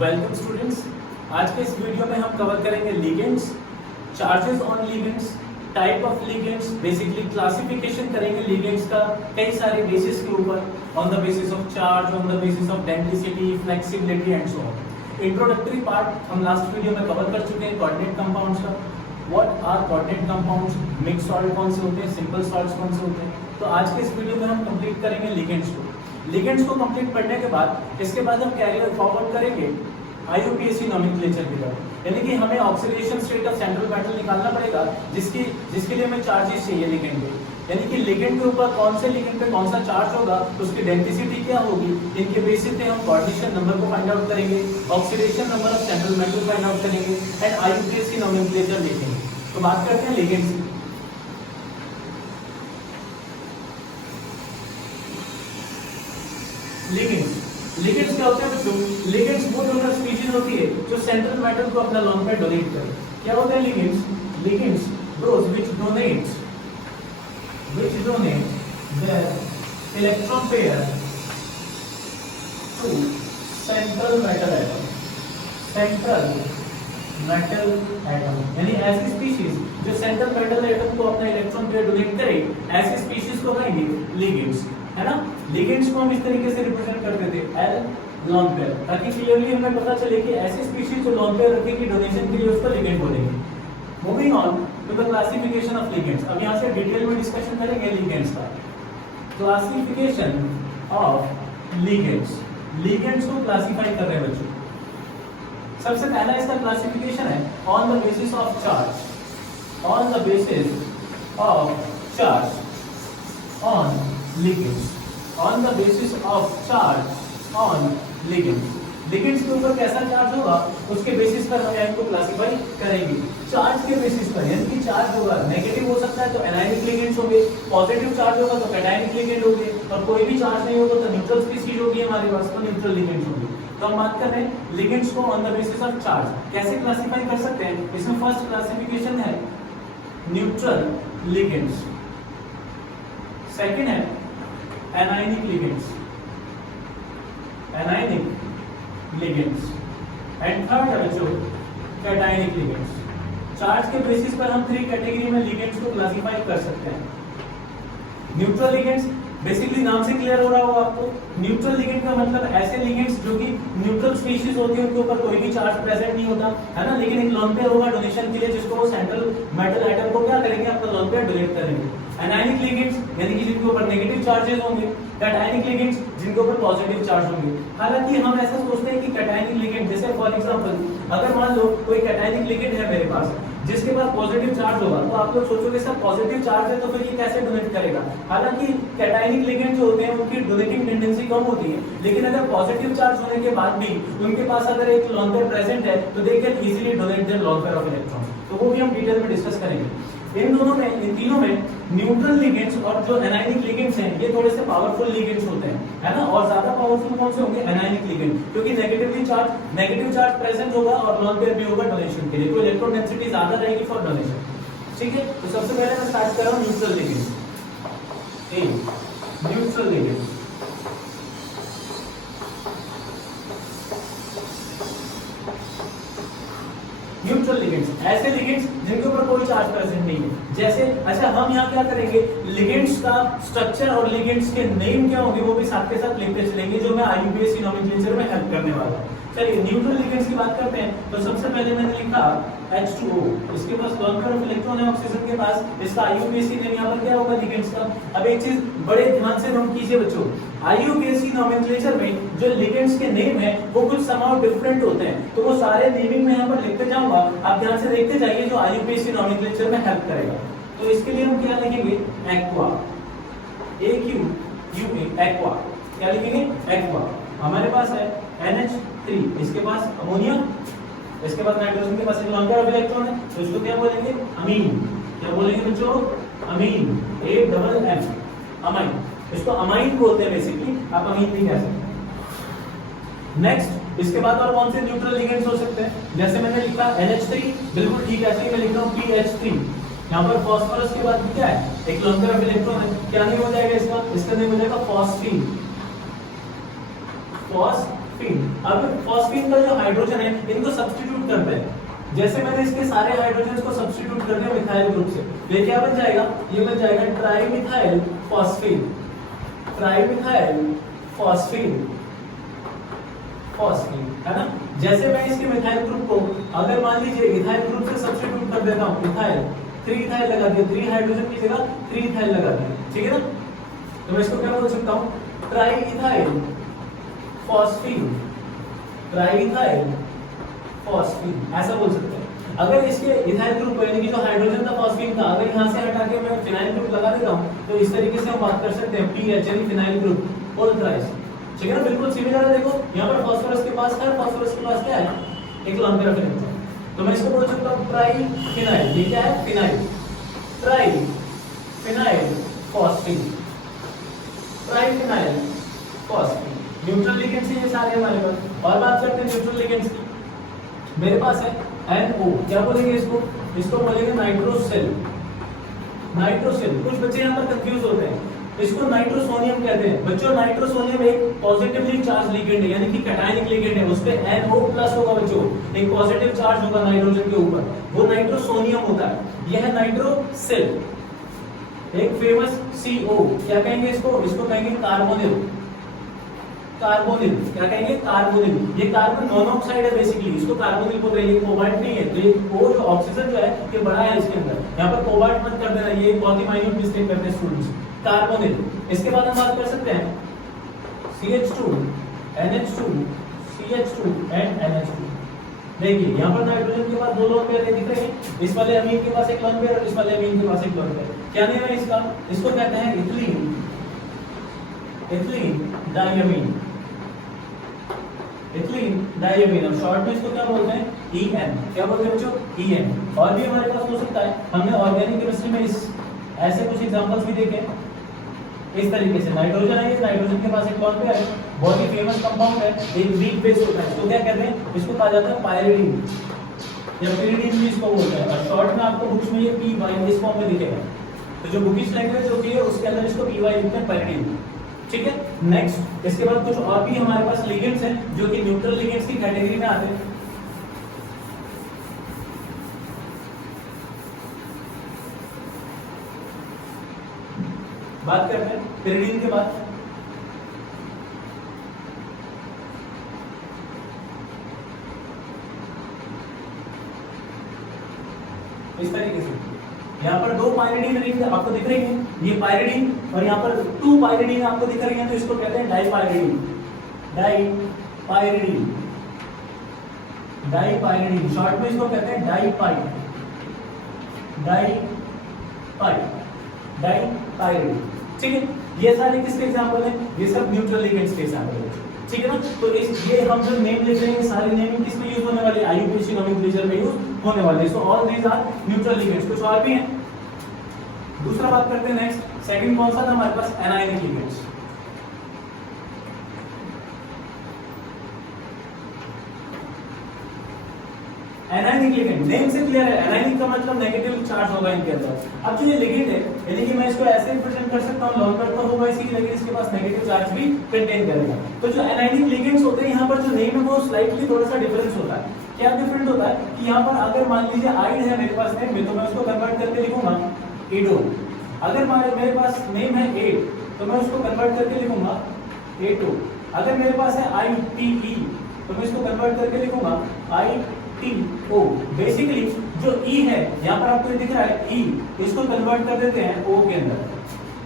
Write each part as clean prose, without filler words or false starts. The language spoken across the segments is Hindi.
Welcome students. आज के इस वीडियो में हम कवर करेंगे ligands, charges on ligands, type of ligands, basically classification करेंगे लिगेंड्स का कई सारे बेसिस के ऊपर, on the basis of charge, on the basis of density, flexibility and so on. Introductory part हम लास्ट वीडियो में कवर कर चुके हैं कोऑर्डिनेट कंपाउंड्स का। What are coordinate compounds, mix salt कौन से होते हैं, सिंपल सॉल्ट्स कौन से होते हैं। तो आज के इस वीडियो में हम कंप्लीट करेंगे लिगेंड्स को। लिगेंड्स को कंप्लीट करने के बाद इसके बाद हम कैरियर फॉरवर्ड करेंगे IUPAC नोमेनक्लेचर की तरफ, यानी कि हमें oxidation state of central metal निकालना पड़ेगा जिसके लिए हमें चार्जेस चाहिए लिगेंड पे, यानी कि लिगेंड के ऊपर कौन से लिगेंड पे कौन सा चार्ज होगा, उसकी डेंसिटी क्या होगी, इनके बेसिस पे हम कोऑर्डिनेशन नंबर को फाइंड आउट करेंगे, oxidation number of central metal find out करेंगे एंड IUPAC नोमेनक्लेचर लिखेंगे। तो बात करते हैं लिगेंड्स की। लिगेंड्स क्या होते हैं बच्चों? लिगेंड्स वो डोनर स्पीशीज होती है जो सेंट्रल मेटल को अपना लोन पे डोनेट करे। क्या होते हैं ligands those which donate their electron pair to central metal atom, यानी ऐसी स्पीशीज जो सेंट्रल मेटल एटम को अपना इलेक्ट्रॉन पेयर डोनेट करे, ऐसी स्पीशीज को कहेंगे लिगेंड्स, है ना। लिगेंड्स को हम इस तरीके से रिप्रेजेंट करते थे एल लोन पेयर, ताकि क्लियरली हमें पता चले कि ऐसी स्पीशीज जो लोन पेयर रखेगी डोनेशन के लिए उसको लिगेंड बोलेंगे। Moving on to the classification of ligands. अब यहां से डिटेल में डिस्कशन करेंगे लिगेंड्स का। क्लासिफिकेशन ऑफ लिगेंड्स को क्लासिफाई कर रहे हैं बच्चों। सबसे पहला इसका क्लासिफिकेशन है on the basis of charge, on the basis of charge on ligands, on the basis of charge on ligands. Ligands के ऊपर कैसा चार्ज होगा उसके बेसिस पर हम इनको क्लासिफाई करेंगे। चार्ज के बेसिस पर, यानी कि चार्ज होगा नेगेटिव हो सकता है तो एनायनिक लिगेंड्स होंगे, पॉजिटिव चार्ज होगा तो कैटायनिक लिगेंड होंगे, और कोई भी चार्ज नहीं होगा तो न्यूट्रल स्पीशीज होगी हमारे पास, तो न्यूट्रल लिगेंड्स होंगे। तो हम बात कर रहे हैं लिगेंड्स को on the basis of charge कैसे क्लासिफाई कर सकते हैं। इसमें फर्स्ट क्लासिफिकेशन है न्यूट्रल लिगेंड्स, सेकंड है एनायनिक लिगेंड्स एंड थर्ड है बच्चों कैटायनिक लिगेंड्स। चार्ज के बेसिस पर हम 3 कैटेगरी में लिगेंड्स को क्लासिफाई कर सकते हैं। न्यूट्रल लिगेंड्स, बेसिकली नाम से क्लियर हो रहा होगा आपको, न्यूट्रल लिगेंड का मतलब ऐसे लिगेंड्स जो कि न्यूट्रल स्पीशीज होती है, उनके ऊपर कोई भी चार्ज प्रेजेंट नहीं होता, है ना, लेकिन एक लोन पेयर होगा डोनेशन के लिए जिसको वो सेंट्रल मेटल एटम को क्या करेंगे, अपना लोन पेयर डोनेट करेंगे। एनायनिक लिगेंड्स यानी कि जिनके ऊपर नेगेटिव चार्जेस होंगे, कैटायनिक लिगेंड्स जिनके ऊपर पॉजिटिव चार्ज होंगे। हालांकि हम ऐसा सोचते हैं कि कैटायनिक लिगेंड, जैसे फॉर एग्जांपल अगर मान लो कोई कैटायनिक लिगेंड है मेरे पास जिसके पास पॉजिटिव चार्ज होगा, तो आप लोग सोचोगे सर पॉजिटिव चार्ज है तो फिर ये कैसे डोनेट करेगा। हालांकि कैटायनिक लिगेंड जो होते हैं उनकी डोनेटिंग टेंडेंसी कम होती है, लेकिन अगर पॉजिटिव चार्ज होने के बाद भी उनके पास अगर एक लोन पेयर प्रेजेंट है तो they can easily donate there lone pair of electron. तो वो भी हम डिटेल में डिस्कस करेंगे। इन तीनों में न्यूट्रल लिगेंड्स और जो एनायनिक लिगेंड्स हैं ये थोड़े से पावरफुल लिगेंड्स होते हैं, है ना, और ज्यादा पावरफुल कौन से होंगे, एनायनिक लिगेंड, क्योंकि नेगेटिव चार्ज प्रेजेंट होगा और लोन पेयर भी होगा डोनेशन के लिए, तो इलेक्ट्रॉन डेंसिटी ज्यादा रहेगी फॉर डोनेशन। ठीक है, तो सबसे पहले मैं स्टार्ट कर रहा हूं neutral ligands. Neutral ligands, neutral ligands ऐसे लिगेंड्स जिनके ऊपर कोई चार्ज प्रेजेंट नहीं है। जैसे अच्छा हम यहाँ क्या करेंगे, लिगेंड्स का स्ट्रक्चर और लिगेंड्स के नेम क्या होंगे वो भी साथ के साथ लिखते चलेंगे, जो मैं IUPAC नोमेनक्लेचर में हेल्प करने वाला हूँ। चलिए न्यूट्रल लिगेंड्स की बात करते हैं। तो सबसे पहले मैंने लिखा H2O, इसके पास लोन पेयर ऑफ इलेक्ट्रॉन है ऑक्सीजन के पास, इसका IUPAC नेम यहाँ पर क्या होगा, लिगेंड्स का। अब एक चीज बड़े ध्यान से नोट कीजिए बच्चों, IUPAC नोमेनक्लेचर में जो लिगेंड्स के नेम है वो कुछ समहाउ डिफरेंट होते हैं, तो वो सारे नेमिंग में यहाँ पर लिखते जाऊंगा, आप ध्यान से देखते जाइए जो IUPAC नोमेनक्लेचर में हेल्प करेगा। तो इसके लिए हम क्या लिखेंगे, एक्वा, AQUA, एक्वा। क्या लिखेंगे, एक्वा। हमारे पास है NH3, इसके पास अमोनिया, इसके बाद नाइट्रोजन के पास एक लोन पेयर ऑफ इलेक्ट्रॉन है, तो इसको क्या बोलेंगे, अमीन। क्या बोलेंगे बच्चों, अमीन, AMM, अमाइन। इसको अमाइन बोलते हैं बेसिकली, आप अमीन भी कह सकते हैं। नेक्स्ट इसके बाद और कौन से न्यूट्रल लिगेंड्स हो सकते हैं, जैसे मैंने लिखा NH3, बिल्कुल ठीक है, ऐसे ही मैं लिख रहा हूं PH3। यहाँ पर फास्फोरस के बाद क्या है, एक लोन पेयर ऑफ इलेक्ट्रॉन है, क्या नहीं हो जाएगा इसका नेम हो जाएगा फॉस्फीन, अब फॉस्फीन का जो हाइड्रोजन है इनको सब्स्टिट्यूट करते हैं। जैसे मैंने इसके सारे हाइड्रोजन को सब्स्टिट्यूट कर दिया मिथाइल ग्रुप से, ये क्या बन जाएगा, ये बन जाएगा trimethyl phosphine, trimethyl phosphine, phosphine, है ना। जैसे मैं इसके मिथाइल ग्रुप को अगर मान लीजिए इथाइल ग्रुप से सब्स्टिट्यूट कर देता हूं, इथाइल 3 इथाइल लगा दिया, 3 हाइड्रोजन की जगह 3 इथाइल लगा दिया, ठीक है ना। तो मैं इसको क्या बोल सकता हूं, ट्राइइथाइल फॉस्फीन, ट्राइइथाइल फॉस्फीन, ऐसा बोल सकते हैं। अगर इसके इथाइल ग्रुप यानी कि जो हाइड्रोजन था फॉस्फीन का, अगर यहां से हटा के मैं फिनाइल ग्रुप लगा देता हूं तो इस तरीके से हम बात कर सकते हैं पीएच यानी फिनाइल ग्रुप और ट्राइस, ठीक है ना, बिल्कुल सिमिलर है। देखो यहां पर फास्फोरस के पास है, फास्फोरस के पास क्या है, एक लोन का रेफरेंस है, तो मैं इसको बोल सकता हूं ट्राई फिनाइल, ये क्या है, phenyl, try phenyl phosphine, try phenyl phosphine. Neutral ligands ये सारे हमारे पास। और बात करते हैं न्यूट्रल लिगेंड्स की। मेरे पास है NO, क्या बोलेंगे इसको, इसको बोलेंगे नाइट्रोसेल, नाइट्रोसेल। कुछ बच्चे यहाँ पर कंफ्यूज होते हैं, इसको नाइट्रोसोनियम कहते हैं। बच्चों नाइट्रोसोनियम एक पॉजिटिवली चार्ज लिगेंड है, यानी कि कैटायनिक लिगेंड है, उस पे NO प्लस होगा बच्चों, एक पॉजिटिव चार्ज होगा नाइट्रोजन के ऊपर, वो नाइट्रोसोनियम होता है। यह है नाइट्रोसेल। एक फेमस CO, क्या कहेंगे इसको, इसको कहेंगे कार्बोनिल, कार्बोनिल, क्या कहेंगे, कार्बोनिल। ये कार्बन मोनोऑक्साइड है बेसिकली, इसको कार्बोनिल बोल रहे हैं, ये कोबाल्ट नहीं है। तो ये वो जो ऑक्सीजन जो है ये बड़ा है इसके अंदर, यहाँ पर कोबाल्ट मत कर देना, ये बहुत ही माइन्यूट मिस्टेक करते हैं स्टूडेंट्स। कार्बोनिल। इसके बाद हम बात कर सकते हैं CH2 NH2 CH2 and NH2। देखिए यहाँ पर नाइट्रोजन के पास दो लोन पेयर दिख रहे हैं, इस वाले अमीन के पास एक लोन पेयर और इस वाले अमीन के पास एक लोन पेयर। क्या नाम है इसका, इसको कहते हैं ethylene, ethylene diamine, ethylene diamine. अब शॉर्ट में इसको क्या बोलते हैं, EN। क्या बोलते हैं बच्चों, EN। और भी हमारे पास हो सकता है, हमने ऑर्गेनिक केमिस्ट्री में इस ऐसे कुछ एग्जांपल्स भी देखे इस तरीके से। नाइट्रोजन है, ये नाइट्रोजन के पास एक लोन पेयर है, बहुत ही फेमस कंपाउंड है, एक वीक बेस होता है, इसको क्या कहते हैं, इसको कहा जाता है पायरिडीन या pyridine भी इसको बोलते हैं। और शॉर्ट में आपको बुक्स में ये PY इस फॉर्म में दिखेगा, तो जो बुकिश लैंग्वेज होती है उसके अंदर इसको PY लिखते हैं, pyridine, ठीक है। नेक्स्ट इसके बाद कुछ और भी हमारे पास लिगेंड्स हैं जो कि न्यूट्रल लिगेंड्स की कैटेगरी में आते हैं। बात करते हैं pyridine के बाद। इस तरीके से यहाँ पर दो पायरिडीन रिंग आपको दिख रही है, ये पायरिडीन, और यहाँ पर 2 पायरिडीन आपको दिख रही है, तो इसको कहते हैं डाइपायरिडीन, डाइपायरिडीन, डाइपायरिडीन। शॉर्ट में इसको कहते हैं डाइपाई, डाइपाई, डाइपायरिडीन, ठीक है। ये सारे किसके एग्जांपल हैं, ये सब न्यूट्रल लिगेंड्स के एग्जांपल हैं, ठीक है ना। तो इस ये हम जो नेम लिख रहे हैं सारी नेमिंग किस में यूज होने वाली है, IUPAC नोमेनक्लेचर में यूज होने वाले। So all these are neutral ligands. कुछ और भी हैं। दूसरा बात करते हैं नेक्स्ट, सेकंड कौन सा था हमारे पास, anionic ligands. Anionic ligand name से क्लियर है, एनायनिक का मतलब नेगेटिव चार्ज होगा इनके अंदर। अब जो ये लिगेंड है, यानी कि मैं इसको ऐसे रिप्रेजेंट कर सकता हूं, लॉन्ग तो होगा इसी, लेकिन इसके पास नेगेटिव चार्ज भी कंटेन करेगा। तो जो एनायनिक लिगेंड्स होते हैं यहाँ पर जो नेम है वो स्लाइटली थोड़ा सा डिफरेंस होता है। क्या डिफरेंट होता है कि यहाँ पर अगर मान लीजिए आइड है मेरे पास नेम में, तो मैं उसको कन्वर्ट करके लिखूंगा एडो। अगर मेरे पास नेम है एड, तो मैं उसको कन्वर्ट करके लिखूंगा एटो। अगर मेरे पास है ITE, तो मैं इसको कन्वर्ट करके लिखूंगा ITO। बेसिकली जो E है यहाँ पर आपको दिख रहा है E, इसको कन्वर्ट कर देते हैं O के अंदर,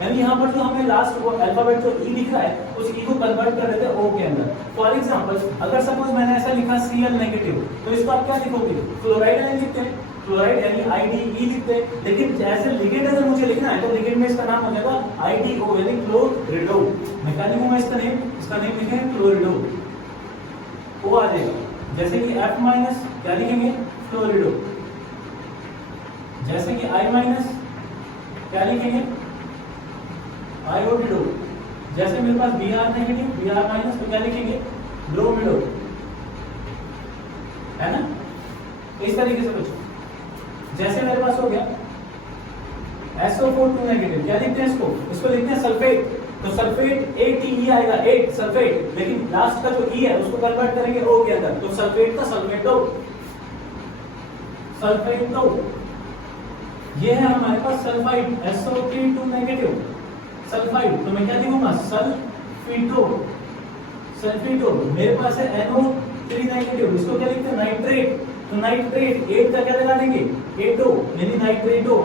यानी यहाँ पर जो हमें लास्ट वो अल्फाबेट जो E दिख रहा है उस E को कन्वर्ट कर देते हैं O के अंदर। फॉर एग्जांपल अगर सपोज मैंने ऐसा लिखा Cl नेगेटिव, तो इसको आप क्या लिखोगे, क्लोराइड नहीं लिखते हैं, क्लोराइड यानी IDE लिखते हैं। लेकिन जैसे लिगेंड अगर मुझे लिखना है तो लिगेंड में इसका नाम हो जाएगा IDO यानी क्लोरिडो। मैं क्या लिखूंगा इसका नेम लिखेंगे क्लोरिडो, O आ जाएगा। जैसे कि F माइनस क्या लिखेंगे, फ्लोरिडो। जैसे कि I माइनस क्या लिखेंगे, आयोडिडो। जैसे मेरे पास Br नेगेटिव, Br माइनस, तो क्या लिखेंगे, ब्रोमिडो, है ना। इस तरीके से बच्चों जैसे मेरे पास हो गया SO4 2 नेगेटिव, क्या लिखते हैं इसको लिखते हैं सल्फेट, तो सल्फेट ATE आएगा, 8 सल्फेट, लेकिन लास्ट का जो E है उसको कन्वर्ट करेंगे O के अंदर, तो सल्फेट का सल्फेटो, सल्फेटो। ये है हमारे पास सल्फाइड, SO3 नेगेटिव सल्फाइड, तो मैं क्या लिखूंगा सल्फीटो, सल्फीटो। मेरे पास है NO3 नेगेटिव, इसको क्या लिखते हैं नाइट्रेट, तो नाइट्रेट 8 का क्या लगा देंगे एटो, यानी नाइट्रेटो,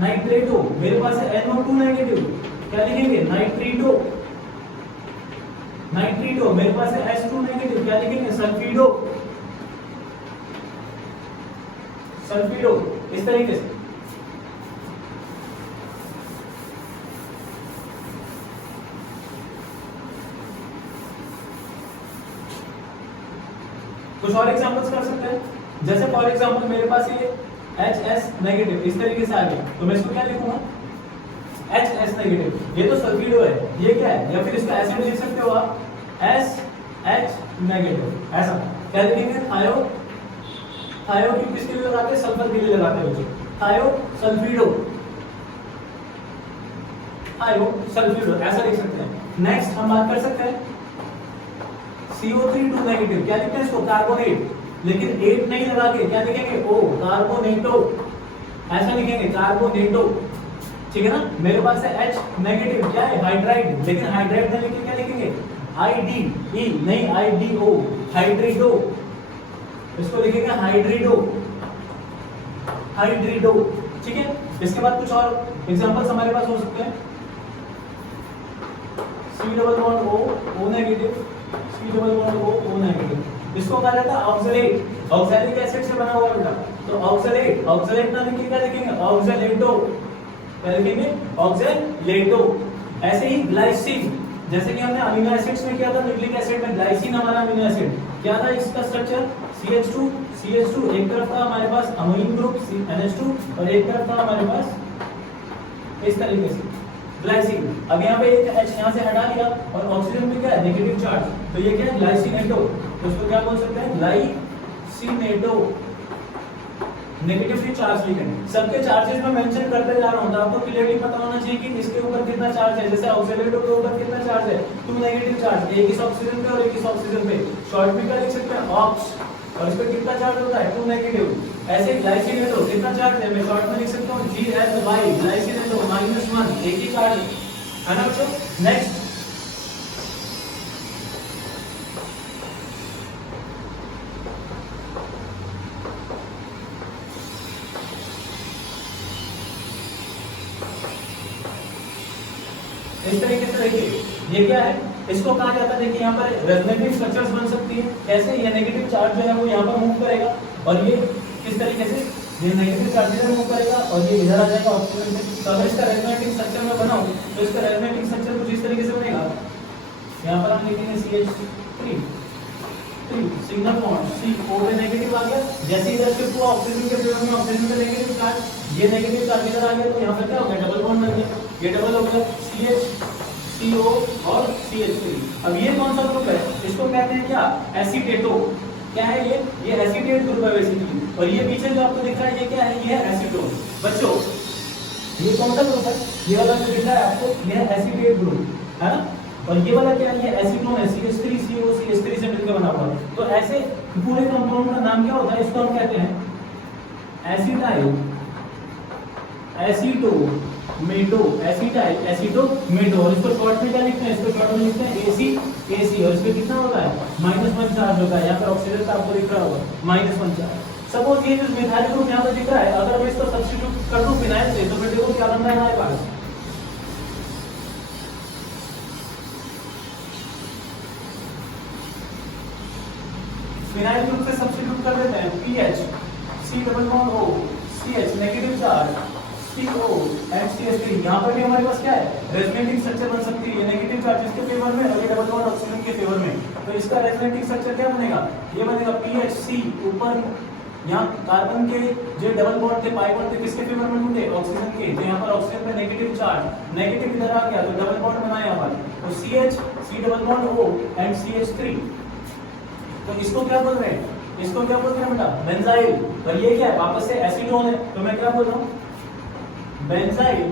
नाइट्रेटो। मेरे पास है NO2 नेगेटिव, क्या लिखेंगे नाइट्रीटो, नाइट्रीटो। मेरे पास है H2 नेगेटिव, क्या लिखेंगे सल्फीडो, सल्फीडो। इस तरीके से कुछ और एग्जांपल्स कर सकते हैं। जैसे फॉर एग्जांपल मेरे पास ये HS नेगेटिव इस तरीके से आ गया, तो मैं इसको क्या लिखूंगा HS नेगेटिव, ये तो सल्फीडो है, ये क्या है, या फिर इसका एसिड लिख सकते हो आप SH नेगेटिव, ऐसा क्या लिखेंगे थायो, थायो की किसके लिए लगाते हैं सल्फर के लिए लगाते हैं बच्चों, थायो सल्फीडो, थायो सल्फीडो, ऐसा लिख सकते हैं। नेक्स्ट हम बात कर सकते हैं CO3 नेगेटिव, क्या लिखते हैं इसको कार्बोनेट, लेकिन 8 नहीं लगा के क्या लिखेंगे O, कार्बोनेटो, ऐसा लिखेंगे कार्बोनेटो, ठीक है ना। मेरे पास है H नेगेटिव, क्या है हाइड्राइड, लेकिन हाइड्राइड नहीं लिख क्या लिखेंगे IDE, नहीं IDO, हाइड्रिडो, इसको लिखेंगे हाइड्रिडो, हाइड्रिडो, ठीक है। इसके बाद कुछ और एग्जांपल्स हमारे पास हो सकते हैं, C double bond O negative, C double bond O negative, इसको कहा जाता है ऑक्सलेट, ऑक्सैलिक एसिड से बना हुआ है बेटा, तो ऑक्सलेट, ऑक्सलेट ना लिखिए क्या लिखेंगे ऑक्सलेटो, क्या लिखेंगे ऑक्सलेटो। ऐसे ही ग्लाइसिन, जैसे कि हमने अमीनो एसिड्स में किया था, न्यूक्लिक एसिड में ग्लाइसिन हमारा अमीनो एसिड क्या था, इसका स्ट्रक्चर CH2 एक तरफ था हमारे पास अमीन ग्रुप NH2 और एक तरफ था हमारे पास इस तरीके से ग्लाइसिन। अब यहाँ पे एक H यहाँ से हटा दिया और ऑक्सीजन में क्या है नेगेटिव चार्ज, तो ये क्या है ग्लाइसिनेटो, तो इसको क्या बोल सकते हैं ग्लाइसिनेटो, नेगेटिवली चार्ज लिखेंगे। सबके चार्जेस में मेंशन करते जा रहा हूं, तो आपको क्लियरली पता होना चाहिए कि इसके ऊपर कितना चार्ज है। जैसे ऑक्सीलेटो के ऊपर कितना चार्ज है 2 नेगेटिव चार्ज, एक इस ऑक्सीजन पे और एक इस ऑक्सीजन पे, शॉर्ट में क्या लिख सकते हैं ऑक्स, और इस पे कितना चार्ज होता है 2 नेगेटिव। ऐसे ग्लाइसिनेटो कितना चार्ज है, मैं शॉर्ट में लिख सकता हूं GLY, ग्लाइसिनेटो -1, एक ही चार्ज है ना बच्चों। नेक्स्ट इस तरीके से देखिए, ये क्या है, इसको कहा जाता है, देखिए यहाँ पर रेजोनेटिव स्ट्रक्चर्स बन सकती है, कैसे ये नेगेटिव चार्ज जो है वो यहाँ पर मूव करेगा, और ये किस तरीके से ये नेगेटिव चार्ज इधर मूव करेगा और ये इधर आ जाएगा ऑक्सीजन से। तो अगर इसका रेजोनेटिव स्ट्रक्चर में बनाऊं तो इसका रेजोनेटिव स्ट्रक्चर कुछ इस तरीके से बनेगा, यहाँ पर हम लिखेंगे CH3 सिंगल बॉन्ड CO पे नेगेटिव आ गया, जैसे इधर शिफ्ट हुआ ऑक्सीजन के फेवर में, ऑक्सीजन पे नेगेटिव चार्ज, ये नेगेटिव चार्ज इधर आ गया, तो यहाँ पर क्या हो गया डबल बॉन्ड बन गया, ये डबल हो गया CH CO और CH3। अब ये कौन सा ग्रुप है, इसको कहते हैं क्या एसीटेटो, क्या है ये एसीटेट ग्रुप है बेसिकली, और ये पीछे जो आपको दिख रहा है ये क्या है, ये है एसीटोन। बच्चों ये कौन सा ग्रुप है, ये वाला जो दिख रहा है आपको ये है एसीटेट ग्रुप है ना, और ये वाला क्या है, ये एसीटोन है CH3 CO CH3 से मिलकर बना हुआ है। तो ऐसे पूरे कंपाउंड का नाम क्या होता है, इसको हम कहते हैं एसिटाइल एसीटोमेटो, एसिटाइल एसीटोमेटो, और इसको शॉर्ट में क्या लिखते हैं, इसको शॉर्ट में लिखते हैं AC, और इसमें कितना होता है -1 चार्ज होता है, यहाँ पर ऑक्सीजन का आपको दिख रहा होगा -1 चार्ज। सपोज ये जो मिथाइल ग्रुप यहाँ पर दिख रहा है, अगर मैं इसको सब्स्टिट्यूट कर दूं फिनाइल से, तो फिर देखो क्या बन रहा है हमारे पास, फिनाइल ग्रुप से सब्स्टिट्यूट कर देते हैं PH C double bond O CH negative charge CO HCH3, यहाँ पर भी हमारे पास क्या है रेजोनेटिव स्ट्रक्चर बन सकती है, नेगेटिव चार्ज इसके फेवर में और ये डबल बॉन्ड ऑक्सीजन के फेवर में, तो इसका रेजोनेटिव स्ट्रक्चर क्या बनेगा, ये बनेगा PHC, ऊपर यहाँ कार्बन के जो डबल बॉन्ड थे पाई बॉन्ड थे किसके फेवर में होंगे ऑक्सीजन के, तो यहाँ पर ऑक्सीजन पे नेगेटिव चार्ज, नेगेटिव इधर आ गया तो डबल बॉन्ड बना यहाँ पर, तो CH C double bond O and CH3, तो इसको क्या बोल रहे हैं, इसको क्या बोलते हैं बेटा बेंजाइल, और ये क्या है वापस से एसीटोन है, तो मैं क्या बोल रहा हूँ बेंजाइल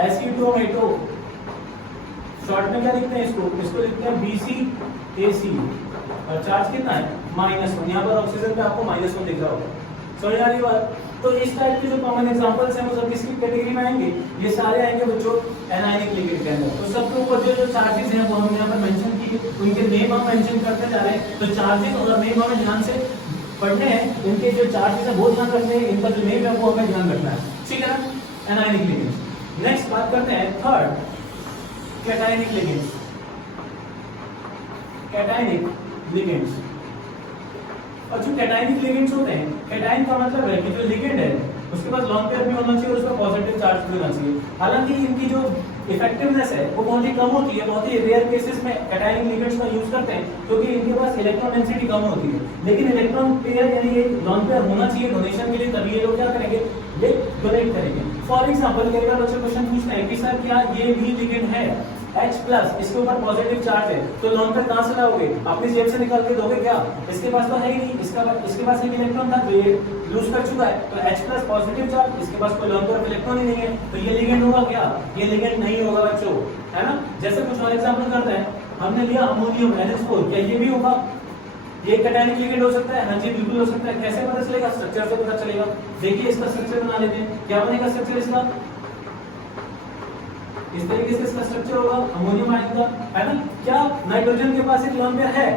एसीटोमेटो, शॉर्ट में क्या लिखते हैं इसको लिखते हैं BCAC, और चार्ज कितना है -1। यहाँ पर ऑक्सीजन पे आपको -1 दिख रहा होगा, समझ आ रही बात। तो इस टाइप के जो कॉमन एग्जांपल्स हैं वो सब किसकी कैटेगरी में आएंगे, ये सारे आएंगे बच्चों एनायनिक लिक्विड के अंदर। तो सबके ऊपर जो चार्जेस हैं वो हम यहाँ पर मेंशन किए, उनके नेम हम मेंशन करते जा रहे हैं। तो चार्जेस और नेम हमें ध्यान से पढ़ने हैं, इनके जो चार्जेस है वो ध्यान रखने हैं, इनका जो नेम है वो हमें ध्यान रखना है, ठीक है ना। Anionic ligands. नेक्स्ट बात करते हैं third, cationic ligands. Cationic ligands, और जो कैटायनिक लिगेंड्स होते हैं, कैटायन का मतलब है कि जो लिगेंड है उसके पास लॉन्ग पेयर भी होना चाहिए और उसका पॉजिटिव चार्ज भी होना चाहिए। हालांकि इनकी जो इफेक्टिवनेस है वो बहुत ही कम होती है, बहुत ही रेयर केसेस में कैटायनिक लिगेंड्स का यूज करते हैं क्योंकि इनके पास इलेक्ट्रॉन डेंसिटी कम होती है। लेकिन इलेक्ट्रॉन पेयर यानी ये लॉन्ग पेयर होना चाहिए डोनेशन के लिए, तभी ये लोग क्या करेंगे, ये डोनेट करेंगे। फॉर एग्जांपल कई बार बच्चे क्वेश्चन पूछते हैं कि सर क्या ये भी लिगेंड है H+, इसके ऊपर पॉजिटिव चार्ज है, तो लॉन्ग पेयर कहां से लाओगे, अपनी जेब से निकाल के दोगे क्या, इसके पास तो है ही नहीं, इसके पास एक इलेक्ट्रॉन था तो ये लूज कर चुका है, तो H+ पॉजिटिव चार्ज, इसके पास कोई लॉन्ग पेयर इलेक्ट्रॉन ही नहीं है, तो ये लिगेंड होगा क्या, ये लिगेंड नहीं होगा बच्चों, है ना। जैसे कुछ और एग्जांपल करते हैं, हमने लिया अमोनियम NH4, क्या ये भी होगा, ये कैटायनिक लिगेंड हो सकता है, हाँ जी बिल्कुल हो सकता है। कैसे पता चलेगा, स्ट्रक्चर से पता चलेगा। देखिए इसका स्ट्रक्चर बना लेते हैं, क्या बनेगा स्ट्रक्चर इसका, इस तरीके से इसका स्ट्रक्चर होगा अमोनियम आयन का, है ना। क्या नाइट्रोजन के पास एक लोन पेयर है,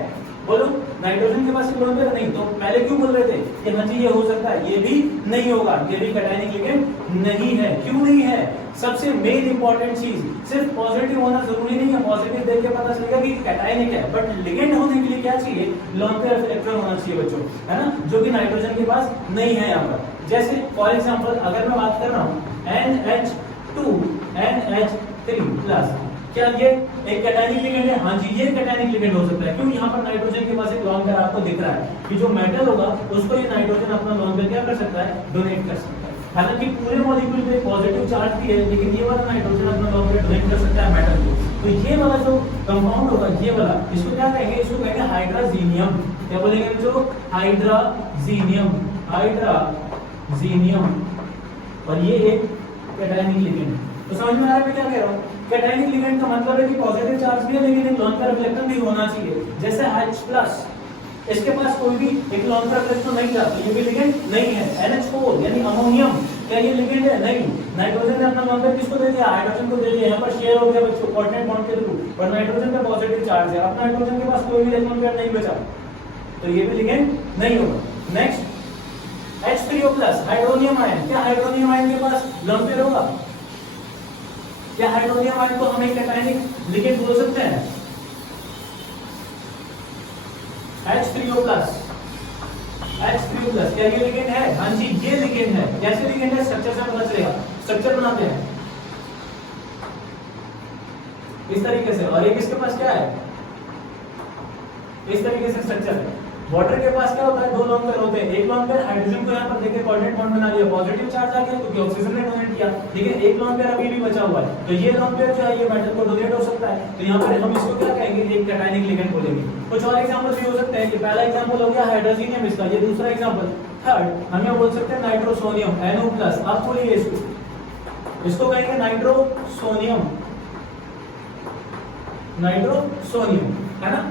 बोलो नाइट्रोजन के पास एक लोन पेयर नहीं, तो पहले क्यों बोल रहे थे कि हाँ जी ये हो सकता है, ये भी नहीं होगा, ये भी कैटायनिक लिगेंड नहीं है। क्यों नहीं है, सबसे मेन इंपॉर्टेंट चीज, सिर्फ पॉजिटिव होना जरूरी नहीं है, पॉजिटिव देख के पता चलेगा कि कैटायनिक है, बट लिगेंड होने के लिए क्या चाहिए, लोन पेयर ऑफ इलेक्ट्रॉन होना चाहिए बच्चों, है ना, जो कि नाइट्रोजन के पास नहीं है यहाँ पर। जैसे फॉर एग्जांपल अगर मैं बात कर रहा हूँ NH2 NH3+, क्या ये एक कैटायनिक लिगेंड है, हाँ जी ये कैटायनिक लिगेंड हो सकता है। क्यों, यहाँ पर नाइट्रोजन के पास एक लोन पेयर आपको दिख रहा है कि जो मेटल होगा उसको ये नाइट्रोजन अपना लोन पेयर क्या कर सकता है, डोनेट कर सकता है। हालांकि पूरे मॉलिक्यूल पे पॉजिटिव चार्ज भी है, लेकिन ये वाला नाइट्रोजन अपना लोन पेयर डोनेट कर सकता है मेटल को। तो ये वाला जो कंपाउंड होगा, ये वाला, इसको क्या कहेंगे, इसको कहेंगे हाइड्राजीनियम। क्या बोलेंगे जो हाइड्राजीनियम, हाइड्राजीनियम, और ये एक कैटायनिक लिगेंड है। तो समझ में आ रहा है मैं क्या कह रहा हूँ, कैटायनिक लिगेंड का मतलब है कि पॉजिटिव चार्ज भी है लेकिन एक लोन पेयर इलेक्ट्रॉन भी होना चाहिए। जैसे H+, इसके पास कोई भी एक लोन पेयर इलेक्ट्रॉन नहीं था, तो ये भी लिगेंड नहीं है। NH4 यानी अमोनियम, क्या ये लिगेंड है, नहीं। नाइट्रोजन ने अपना लोन पेयर किसको दे दिया, हाइड्रोजन को दे दिया, यहाँ पर शेयर हो गया बच्चों कोऑर्डिनेट बॉन्ड के थ्रू, पर नाइट्रोजन का पॉजिटिव चार्ज है, अब नाइट्रोजन के पास कोई भी इलेक्ट्रॉन पेयर नहीं बचा, तो ये भी लिगेंड नहीं होगा। नेक्स्ट H3O+, हाइड्रोनियम आयन, क्या हाइड्रोनियम आयन के पास लोन पेयर होगा, क्या हाइड्रोनियम आयन को हम एक कैटायनिक लिगेंड बोल सकते हैं, H3O+, क्या ये लिगेंड है, हाँ जी ये लिगेंड है। कैसे लिगेंड है, स्ट्रक्चर से पता चलेगा, स्ट्रक्चर बनाते हैं इस तरीके से, और एक इसके पास क्या है, इस तरीके से स्ट्रक्चर है। वाटर के पास क्या होता है, दो लोन पेयर होते हैं, एक लोन पेयर हाइड्रोजन को यहाँ पर देके कोऑर्डिनेट बॉन्ड बना लिया, पॉजिटिव चार्ज आ गया क्योंकि ऑक्सीजन ने डोनेट किया, लेकिन एक लोन पेयर अभी भी बचा हुआ है, तो ये लोन पेयर जो है ये मेटल को डोनेट हो सकता है, तो यहाँ पर हम इसको क्या कहेंगे, एक कैटायनिक लिगेंड बोलेंगे। कुछ और एग्जांपल भी हो सकते हैं कि पहला एग्जांपल हो गया हाइड्रोजीनियम इसका, ये दूसरा एग्जांपल। थर्ड हम यहाँ बोल सकते हैं नाइट्रोसोनियम NO+, आप बोलिए इसको कहेंगे नाइट्रोसोनियम, नाइट्रोसोनियम, है ना,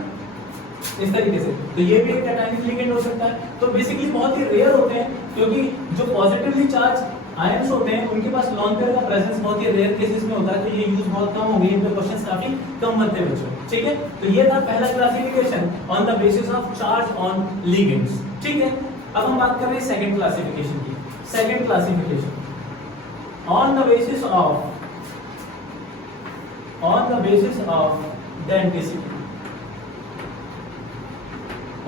इस तरीके से। तो ये भी एक कैटायनिक लिगेंड हो सकता है। तो बेसिकली बहुत ही रेयर होते हैं क्योंकि जो पॉजिटिवली चार्ज आयंस होते हैं उनके पास लोन पेयर का प्रेजेंस बहुत ही रेयर केसेस में होता है, तो ये यूज बहुत कम हो गई, इन पे क्वेश्चंस काफी कम बनते हैं बच्चों, ठीक है। तो ये था पहला classification on the basis of charge on ligands, ठीक है। अब हम बात कर रहे हैं सेकंड क्लासिफिकेशन की। Second classification on the basis of density,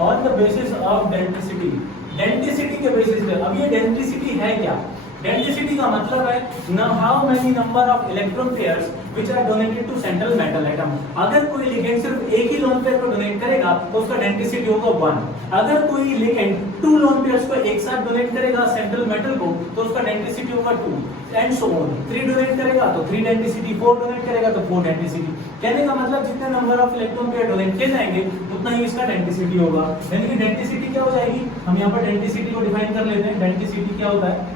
on the basis of density, density के बेसिस पे। अब ये डेंसिटी है क्या, डेंसिटी का मतलब है ना how many number of electron pairs which are donated to central metal atom. अगर कोई लिगेंड सिर्फ एक ही लोन पेयर को डोनेट करेगा तो उसका डेंसिटी होगा 1। अगर कोई लिगेंड 2 लोन पेयर्स को एक साथ डोनेट करेगा सेंट्रल मेटल को तो उसका डेंसिटी होगा 2 एंड सो ऑन। 3 डोनेट करेगा तो 3 डेंसिटी, 4 डोनेट करेगा तो 4 डेंसिटी। कहने का मतलब जितने number of electron pair donate किए जाएंगे उतना ही इसका डेंसिटी होगा। यानी कि डेंसिटी क्या हो जाएगी, हम यहाँ पर डेंसिटी को डिफाइन कर लेते हैं। डेंसिटी क्या होता है,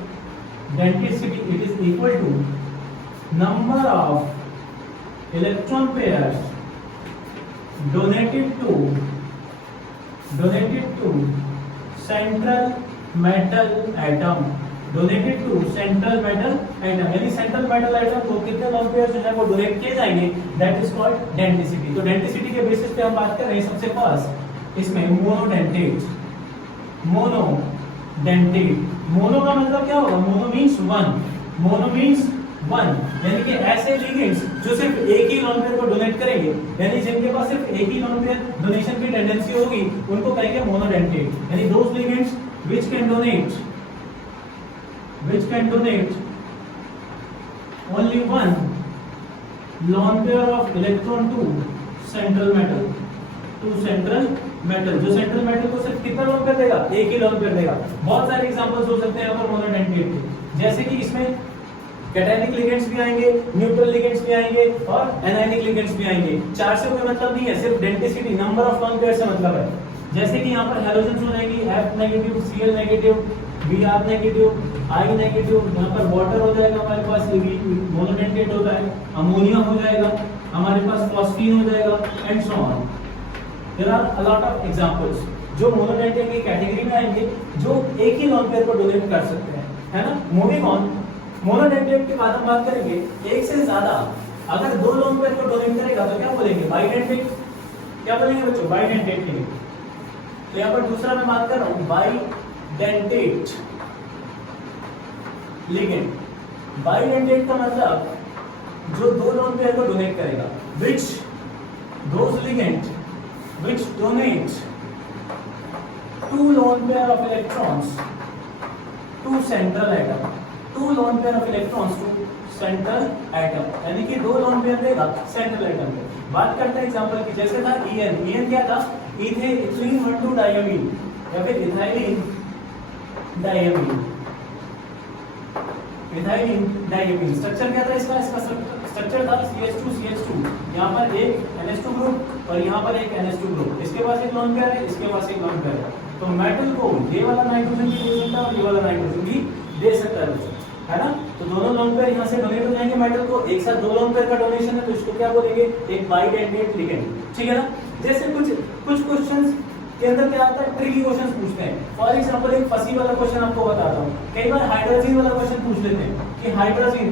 density it is equal to number of electron pairs donated to central metal atom, donated to central metal atom, यानी सेंट्रल मेटल एटम को कितने लोन पेयर जो है वो डोनेट किए जाएंगे, दैट इज कॉल्ड डेंसिटी। तो डेंसिटी के बेसिस पे हम बात कर रहे हैं सबसे फर्स्ट इसमें मोनोडेंटेट। मोनो का मतलब क्या होगा, मोनो मींस वन, यानी कि ऐसे लिगेंड्स जो सिर्फ एक ही लोन पेयर को डोनेट करेंगे, यानी जिनके पास सिर्फ एक ही लोन पेयर डोनेशन की टेंडेंसी होगी उनको कहेंगे मोनोडेंटेट, यानी those ligands which can donate only one lone pair of electron to central metal, जो सेंट्रल मेटल को सिर्फ कितना लोन पेयर देगा, एक ही लोन पेयर देगा। बहुत सारे एग्जांपल्स हो सकते हैं यहाँ पर मोनोडेंटेट के, जैसे कि इसमें कैटायनिक लिगेंड्स भी आएंगे, न्यूट्रल लिगेंड्स भी आएंगे और एनायनिक लिगेंड्स भी आएंगे। चार से कोई मतलब नहीं है, सिर्फ density number of lone pair से मतलब है। जैसे कि यहाँ पर हैलोजेंस हो जाएंगी F negative, Cl negative, Br negative, I negative, यहाँ पर वाटर हो जाएगा हमारे पास, मोनोडेंटेट होता है, अमोनिया हो जाएगा, हमारे पास फॉस्फीन हो जाएगा and so on. There are a lot of examples जो मोनोडेंटेट की कैटेगरी में आएंगे, जो एक ही लोन पेयर को डोनेट कर सकते हैं, है ना। मूविंग ऑन, मोनोडेंटेट के बाद हम बात करेंगे एक से ज्यादा अगर दो लोन पेयर को डोनेट करेगा तो क्या बोलेंगे, बाइडेंटेट। क्या बोलेंगे बच्चों, बाइडेंटेट के लिए। तो यहाँ पर दूसरा मैं बात कर रहा हूं बाइडेंटेट लिगेंड। बाइडेंटेट का मतलब जो दो लोन पेयर को डोनेट करेगा, which those ligand which donate two lone pair of electrons to central atom, two lone pair of electrons to central atom, यानी कि दो लोन पेयर देगा सेंट्रल एटम पे। बात करते हैं एग्जांपल की, जैसे था EN क्या था, इथीन 1,2 डायमीन या फिर इथाइलिन डायमीन। स्ट्रक्चर क्या था इसका स्ट्रक्चर था CH2 यहाँ पर एक NH2 ग्रुप और यहाँ पर एक NH2 ग्रुप, इसके पास एक लोन पेयर है, इसके पास एक लोन पेयर है। तो मेटल को ये वाला नाइट्रोजन भी दे सकता है और ये वाला नाइट्रोजन भी दे सकता है ना। तो दोनों लोन पेयर यहाँ से डोनेट हो जाएंगे मेटल को, एक साथ दो लोन पेयर का डोनेशन है तो इसको क्या बोलेंगे, एक बाइडेंटेट लिगेंड, ठीक है ना। जैसे कुछ क्वेश्चंस के अंदर क्या आता है, ट्रिकी क्वेश्चंस पूछते हैं। फॉर एग्जांपल एक फसी वाला क्वेश्चन आपको बताता हूँ, कई बार हाइड्रोजन वाला क्वेश्चन पूछ लेते हैं कि हाइड्रोजन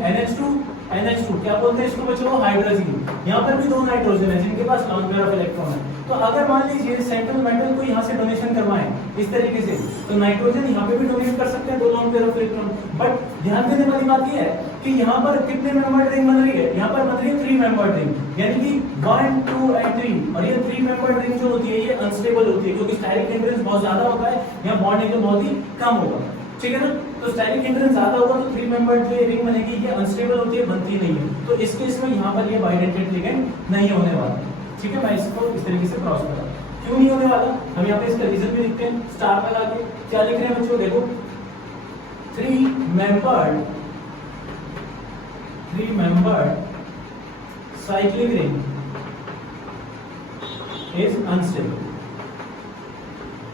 NH2 क्या बोलते हैं इसको बच्चों, हाइड्रोजन। यहाँ पर भी दो नाइट्रोजन है जिनके पास लोन पेयर ऑफ इलेक्ट्रॉन है। तो अगर मान लीजिए सेंट्रल मेटल को यहाँ से डोनेशन करवाएं इस तरीके से, तो नाइट्रोजन यहाँ पे भी डोनेट कर सकते हैं दो lone pair of electron. But ध्यान देने वाली बात यह है कि यहाँ पर कितने मेंबर्ड रिंग बन रही है, यहाँ पर बन रही है 3 मेंबर्ड रिंग, यानी कि 1, 2 and 3। और ये 3 मेंबर्ड रिंग जो होती है ये अनस्टेबल होती है, क्योंकि स्टाइरिक हिंड्रेंस बहुत ज्यादा होता है, यहाँ बॉन्ड एंगल बहुत ही कम होगा, ठीक है ना। तो स्टाइरिक हिंड्रेंस ज्यादा होगा तो 3 मेंबर्ड जो रिंग बनेगी ये अनस्टेबल होती है, बनती नहीं है। तो इस केस में यहाँ पर ये बाइडेंटेट लिगेंड नहीं होने वाला, ठीक है। मैं इसको इस तरीके से क्रॉस कर रहा हूं, क्यों नहीं होने वाला, हम यहाँ पे इसका रीजन भी लिखते हैं स्टार लगा के। क्या लिख रहे हैं बच्चों, देखो 3 membered cyclic ring is unstable।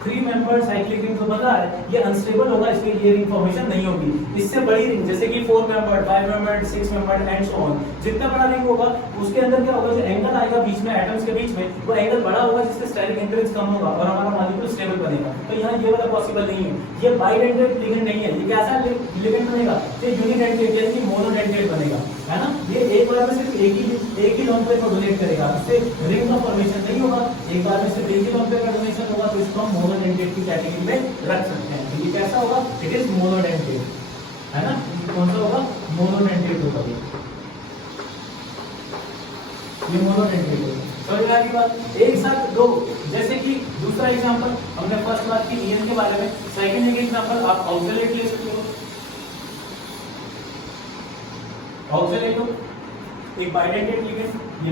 3 membered cyclic ring तो बता है ये अनस्टेबल होगा, इसलिए ये रिंग फॉर्मेशन नहीं होगी। इससे बड़ी रिंग जैसे कि 4 membered, 5 membered, 6 membered and so on, जितना बड़ा रिंग होगा उसके अंदर क्या होगा, जो एंगल आएगा बीच में एटम्स के बीच में वो एंगल बड़ा होगा, जिससे स्टेरिक हिंड्रेंस कम होगा और हमारा मॉलिक्यूल स्टेबल बनेगा। तो यहाँ ये वाला पॉसिबल नहीं है, ये बाइडेंटेट लिगेंड नहीं है। ये कैसा लिगेंड बनेगा, ये यूनिडेंटेट यानी कि मोनोडेंटेट बनेगा, है ना। ये एक बार में सिर्फ एक ही लोन पेयर को डोनेट करेगा, उससे रिंग का फॉर्मेशन नहीं होगा। एक बार में सिर्फ एक ही लोन पेयर का डोनेशन होगा तो इसको हम मोनोडेंटेट की कैटेगरी में रख सकते हैं। तो ये कैसा होगा, इट इज मोनोडेंटेट, है ना। कौन सा होगा, मोनोडेंटेट होगा, ये मोनोडेंटेट होगा। समझ आ गई बात। एक साथ दो, जैसे कि दूसरा एग्जांपल हमने फर्स्ट बात की EN के बारे में, सेकंड एक एग्जांपल आप ऑक्सलेट ले सकते हो। ऑक्सलेट एक बाइडेंटेट लिगेंड, ये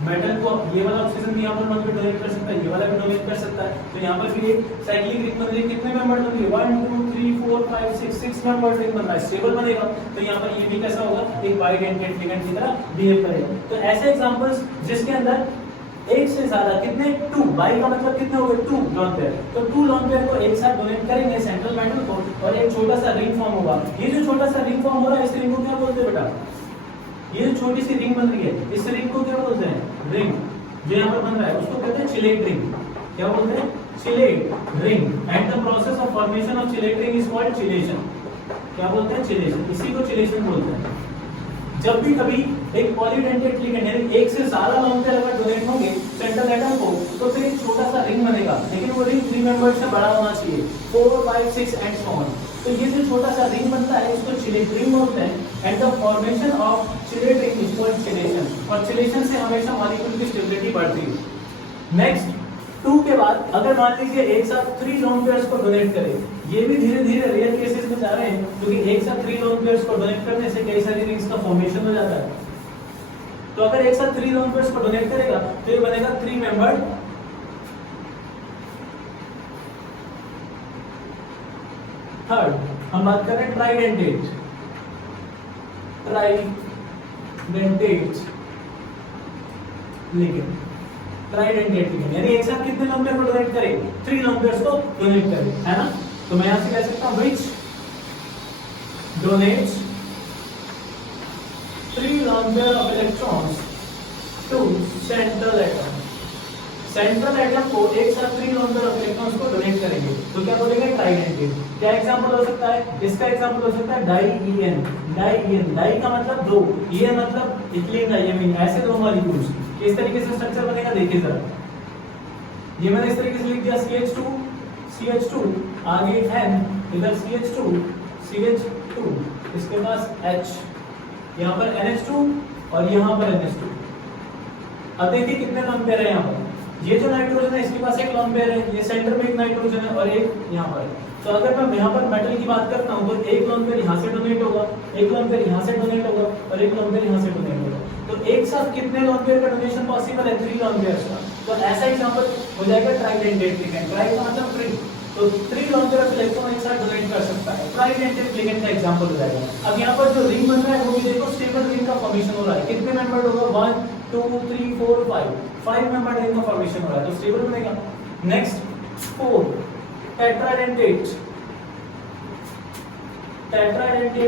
मेटल को ये वाला ऑक्सीजन भी यहाँ पर नॉन डोनेट कर सकता है, ये वाला भी डोनेट कर सकता है। तो यहाँ पर फिर एक साइक्लिक रिंग बन रही है, कितने मेंबर्ड बन रही है, 1 2 3 4 5 6 मेंबर्ड रिंग बन रहा है, स्टेबल बनेगा। तो यहाँ पर ये भी कैसा होगा, एक बाइडेंटेट लिगेंड की तरह बिहेव करेगा। तो ऐसे एग्जांपल्स जिसके अंदर एक से ज्यादा कितने 2, बाई का मतलब कितने हो गए 2 लोन पेयर, तो 2 लोन पेयर को एक साथ डोनेट करेंगे सेंट्रल मेटल को और एक छोटा सा रिंग फॉर्म होगा। ये जो छोटा सा रिंग फॉर्म हो रहा है इस रिंग को क्या बोलते हैं बेटा, ये जो छोटी सी रिंग बन रही है, इस रिंग को क्या बोलते हैं? रिंग। जो यहाँ पर बन रहा है उसको कहते हैं चिलेट रिंग। क्या बोलते हैं? Chelate ring. And the process of formation of chelate ring is called chelation. क्या बोलते हैं? चिलेशन। इसी को चिलेशन बोलते हैं। जब भी कभी एक पॉलीडेंटेट लिगेंड यानी एक से ज्यादा लोन पेयर अगर डोनेट होंगे सेंट्रल एटम को, तो फिर एक छोटा सा रिंग बनेगा, लेकिन वो रिंग 3 मेंबर्स से बड़ा होना चाहिए, 4, 5, 6 एंड सो ऑन। तो ये जो छोटा सा रिंग बनता है इसको चिलेट रिंग बोलते हैं। And the formation of chelate ring is called chelation. और चिलेशन से हमेशा मॉलिक्यूल की स्टेबिलिटी बढ़ती है। नेक्स्ट 2 के बाद अगर मान लीजिए एक साथ 3 लोन पेयर्स को डोनेट करें, ये भी धीरे धीरे रेयर केसेस में जा रहे हैं, क्योंकि एक साथ 3 लोन पेयर्स को डोनेट करने से कई सारी रिंग्स का फॉर्मेशन हो जाता है। तो अगर एक साथ 3 लोन पेयर्स को डोनेट करेगा तो ये बनेगा 3 मेंबर्ड थर्ड। हम बात कर रहे हैं ट्राइडेंटेट लिगेंड। ट्राइडेंटेट लिगेंड यानी एक साथ कितने लोन पेयर को डोनेट करें? 3 लोन पेयर्स को डोनेट करें, है ना? तो मैं यहां से कह सकता हूं which donates 3 lone pair of electrons to central atom। Central atom को एक साथ 3 lone pair of electrons को डोनेट करेंगे तो क्या बोलेंगे? ट्राइडेंटेट। क्या एग्जांपल हो सकता है? इसका एग्जांपल हो सकता है डाई-ईएन। डाई-ईएन, डाई का मतलब 2, ईएन मतलब इथिलीन डाइमीन, ऐसे दो मॉलिक्यूल्स। किस तरीके से स्ट्रक्चर बनेगा देखिए जरा। ये मैंने इस तरीके से लिख दिया CH2 CH2 आगे N, इधर CH2 CH2, इसके पास H, यहाँ पर NH2 और यहाँ पर NH2। अब देखिए कितने लोन पेयर है यहाँ पर। ये जो नाइट्रोजन है इसके पास एक लोन पेयर है, ये सेंटर में एक नाइट्रोजन है और एक यहाँ पर है। तो अगर मैं यहाँ पर मेटल की बात करता हूँ तो एक लोन पेयर यहाँ से डोनेट होगा, एक लोन पेयर यहाँ से डोनेट होगा और एक लोन पेयर यहाँ से डोनेट होगा। तो एक साथ कितने लोन पेयर का डोनेशन पॉसिबल है? 3 लोन पेयर्स का। तो ऐसा एग्जांपल हो जाएगा ट्राइडेंटेट लिगेंड। ट्राई का मतलब 3, तो 3 लोन पेयर ऑफ इलेक्ट्रॉन एक साथ डोनेट कर सकता है, ट्राइडेंटेट लिगेंड का एग्जांपल हो जाएगा। अब यहाँ पर जो रिंग बन रहा है वो भी देखो स्टेबल रिंग का फॉर्मेशन हो रहा है। कितने मेंबर होगा? 1 2 3 4 5 मेंबर रिंग का फॉर्मेशन हो रहा है, तो स्टेबल बनेगा। Next 4 tetradentate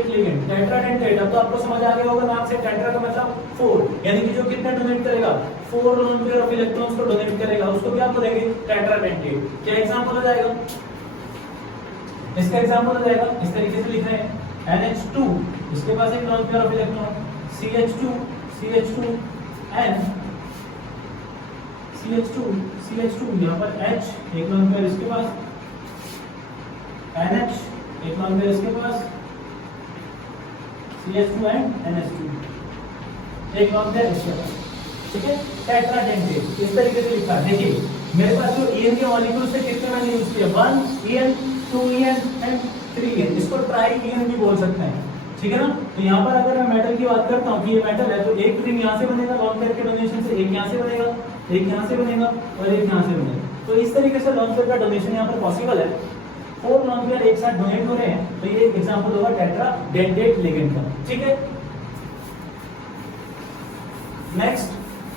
ligand. टेट्राडेंटेट, अब तो आपको समझ आ गया होगा नाम से, टेट्रा का मतलब 4, यानी कि जो कितना डोनेट करेगा? 4 लोन पेयर ऑफ इलेक्ट्रॉन्स को डोनेट करेगा, उसको क्या बोलेंगे? टेट्राडेंटेट। क्या एग्जांपल हो जाएगा? इसका एग्जांपल हो जाएगा इस तरीके से लिख रहे हैं NH2, इसके पास एक lone pair of electron, CH2 N CH2 यहाँ पर H, एक लोन पेयर इसके पास, NH, एक लोन पेयर इसके पास, CH2 एंड NH2, एक लोन पेयर इसके पास। ठीक है, टेट्राडेंटेट इस तरीके से लिखा है। देखिए मेरे पास जो EN के मॉलिक्यूल्स से कितने मैंने यूज किया? 1 EN 2 EN एंड 3 EN। इसको ट्राई EN भी बोल सकते हैं, ठीक है ना? तो यहाँ पर अगर मैं मेटल की बात करता हूँ कि ये मेटल है, तो एक रिंग यहाँ से बनेगा लोन पेयर के डोनेशन से, एक यहाँ से बनेगा, एक यहाँ से बनेगा और एक यहाँ से बनेगा। तो इस तरीके से लोन पेयर का डोनेशन यहाँ पर पॉसिबल है। 4 लोन पेयर एक साथ डोनेट हो रहे हैं, तो ये एग्जांपल होगा टेट्राडेंटेट लिगेंड का। ठीक है, नेक्स्ट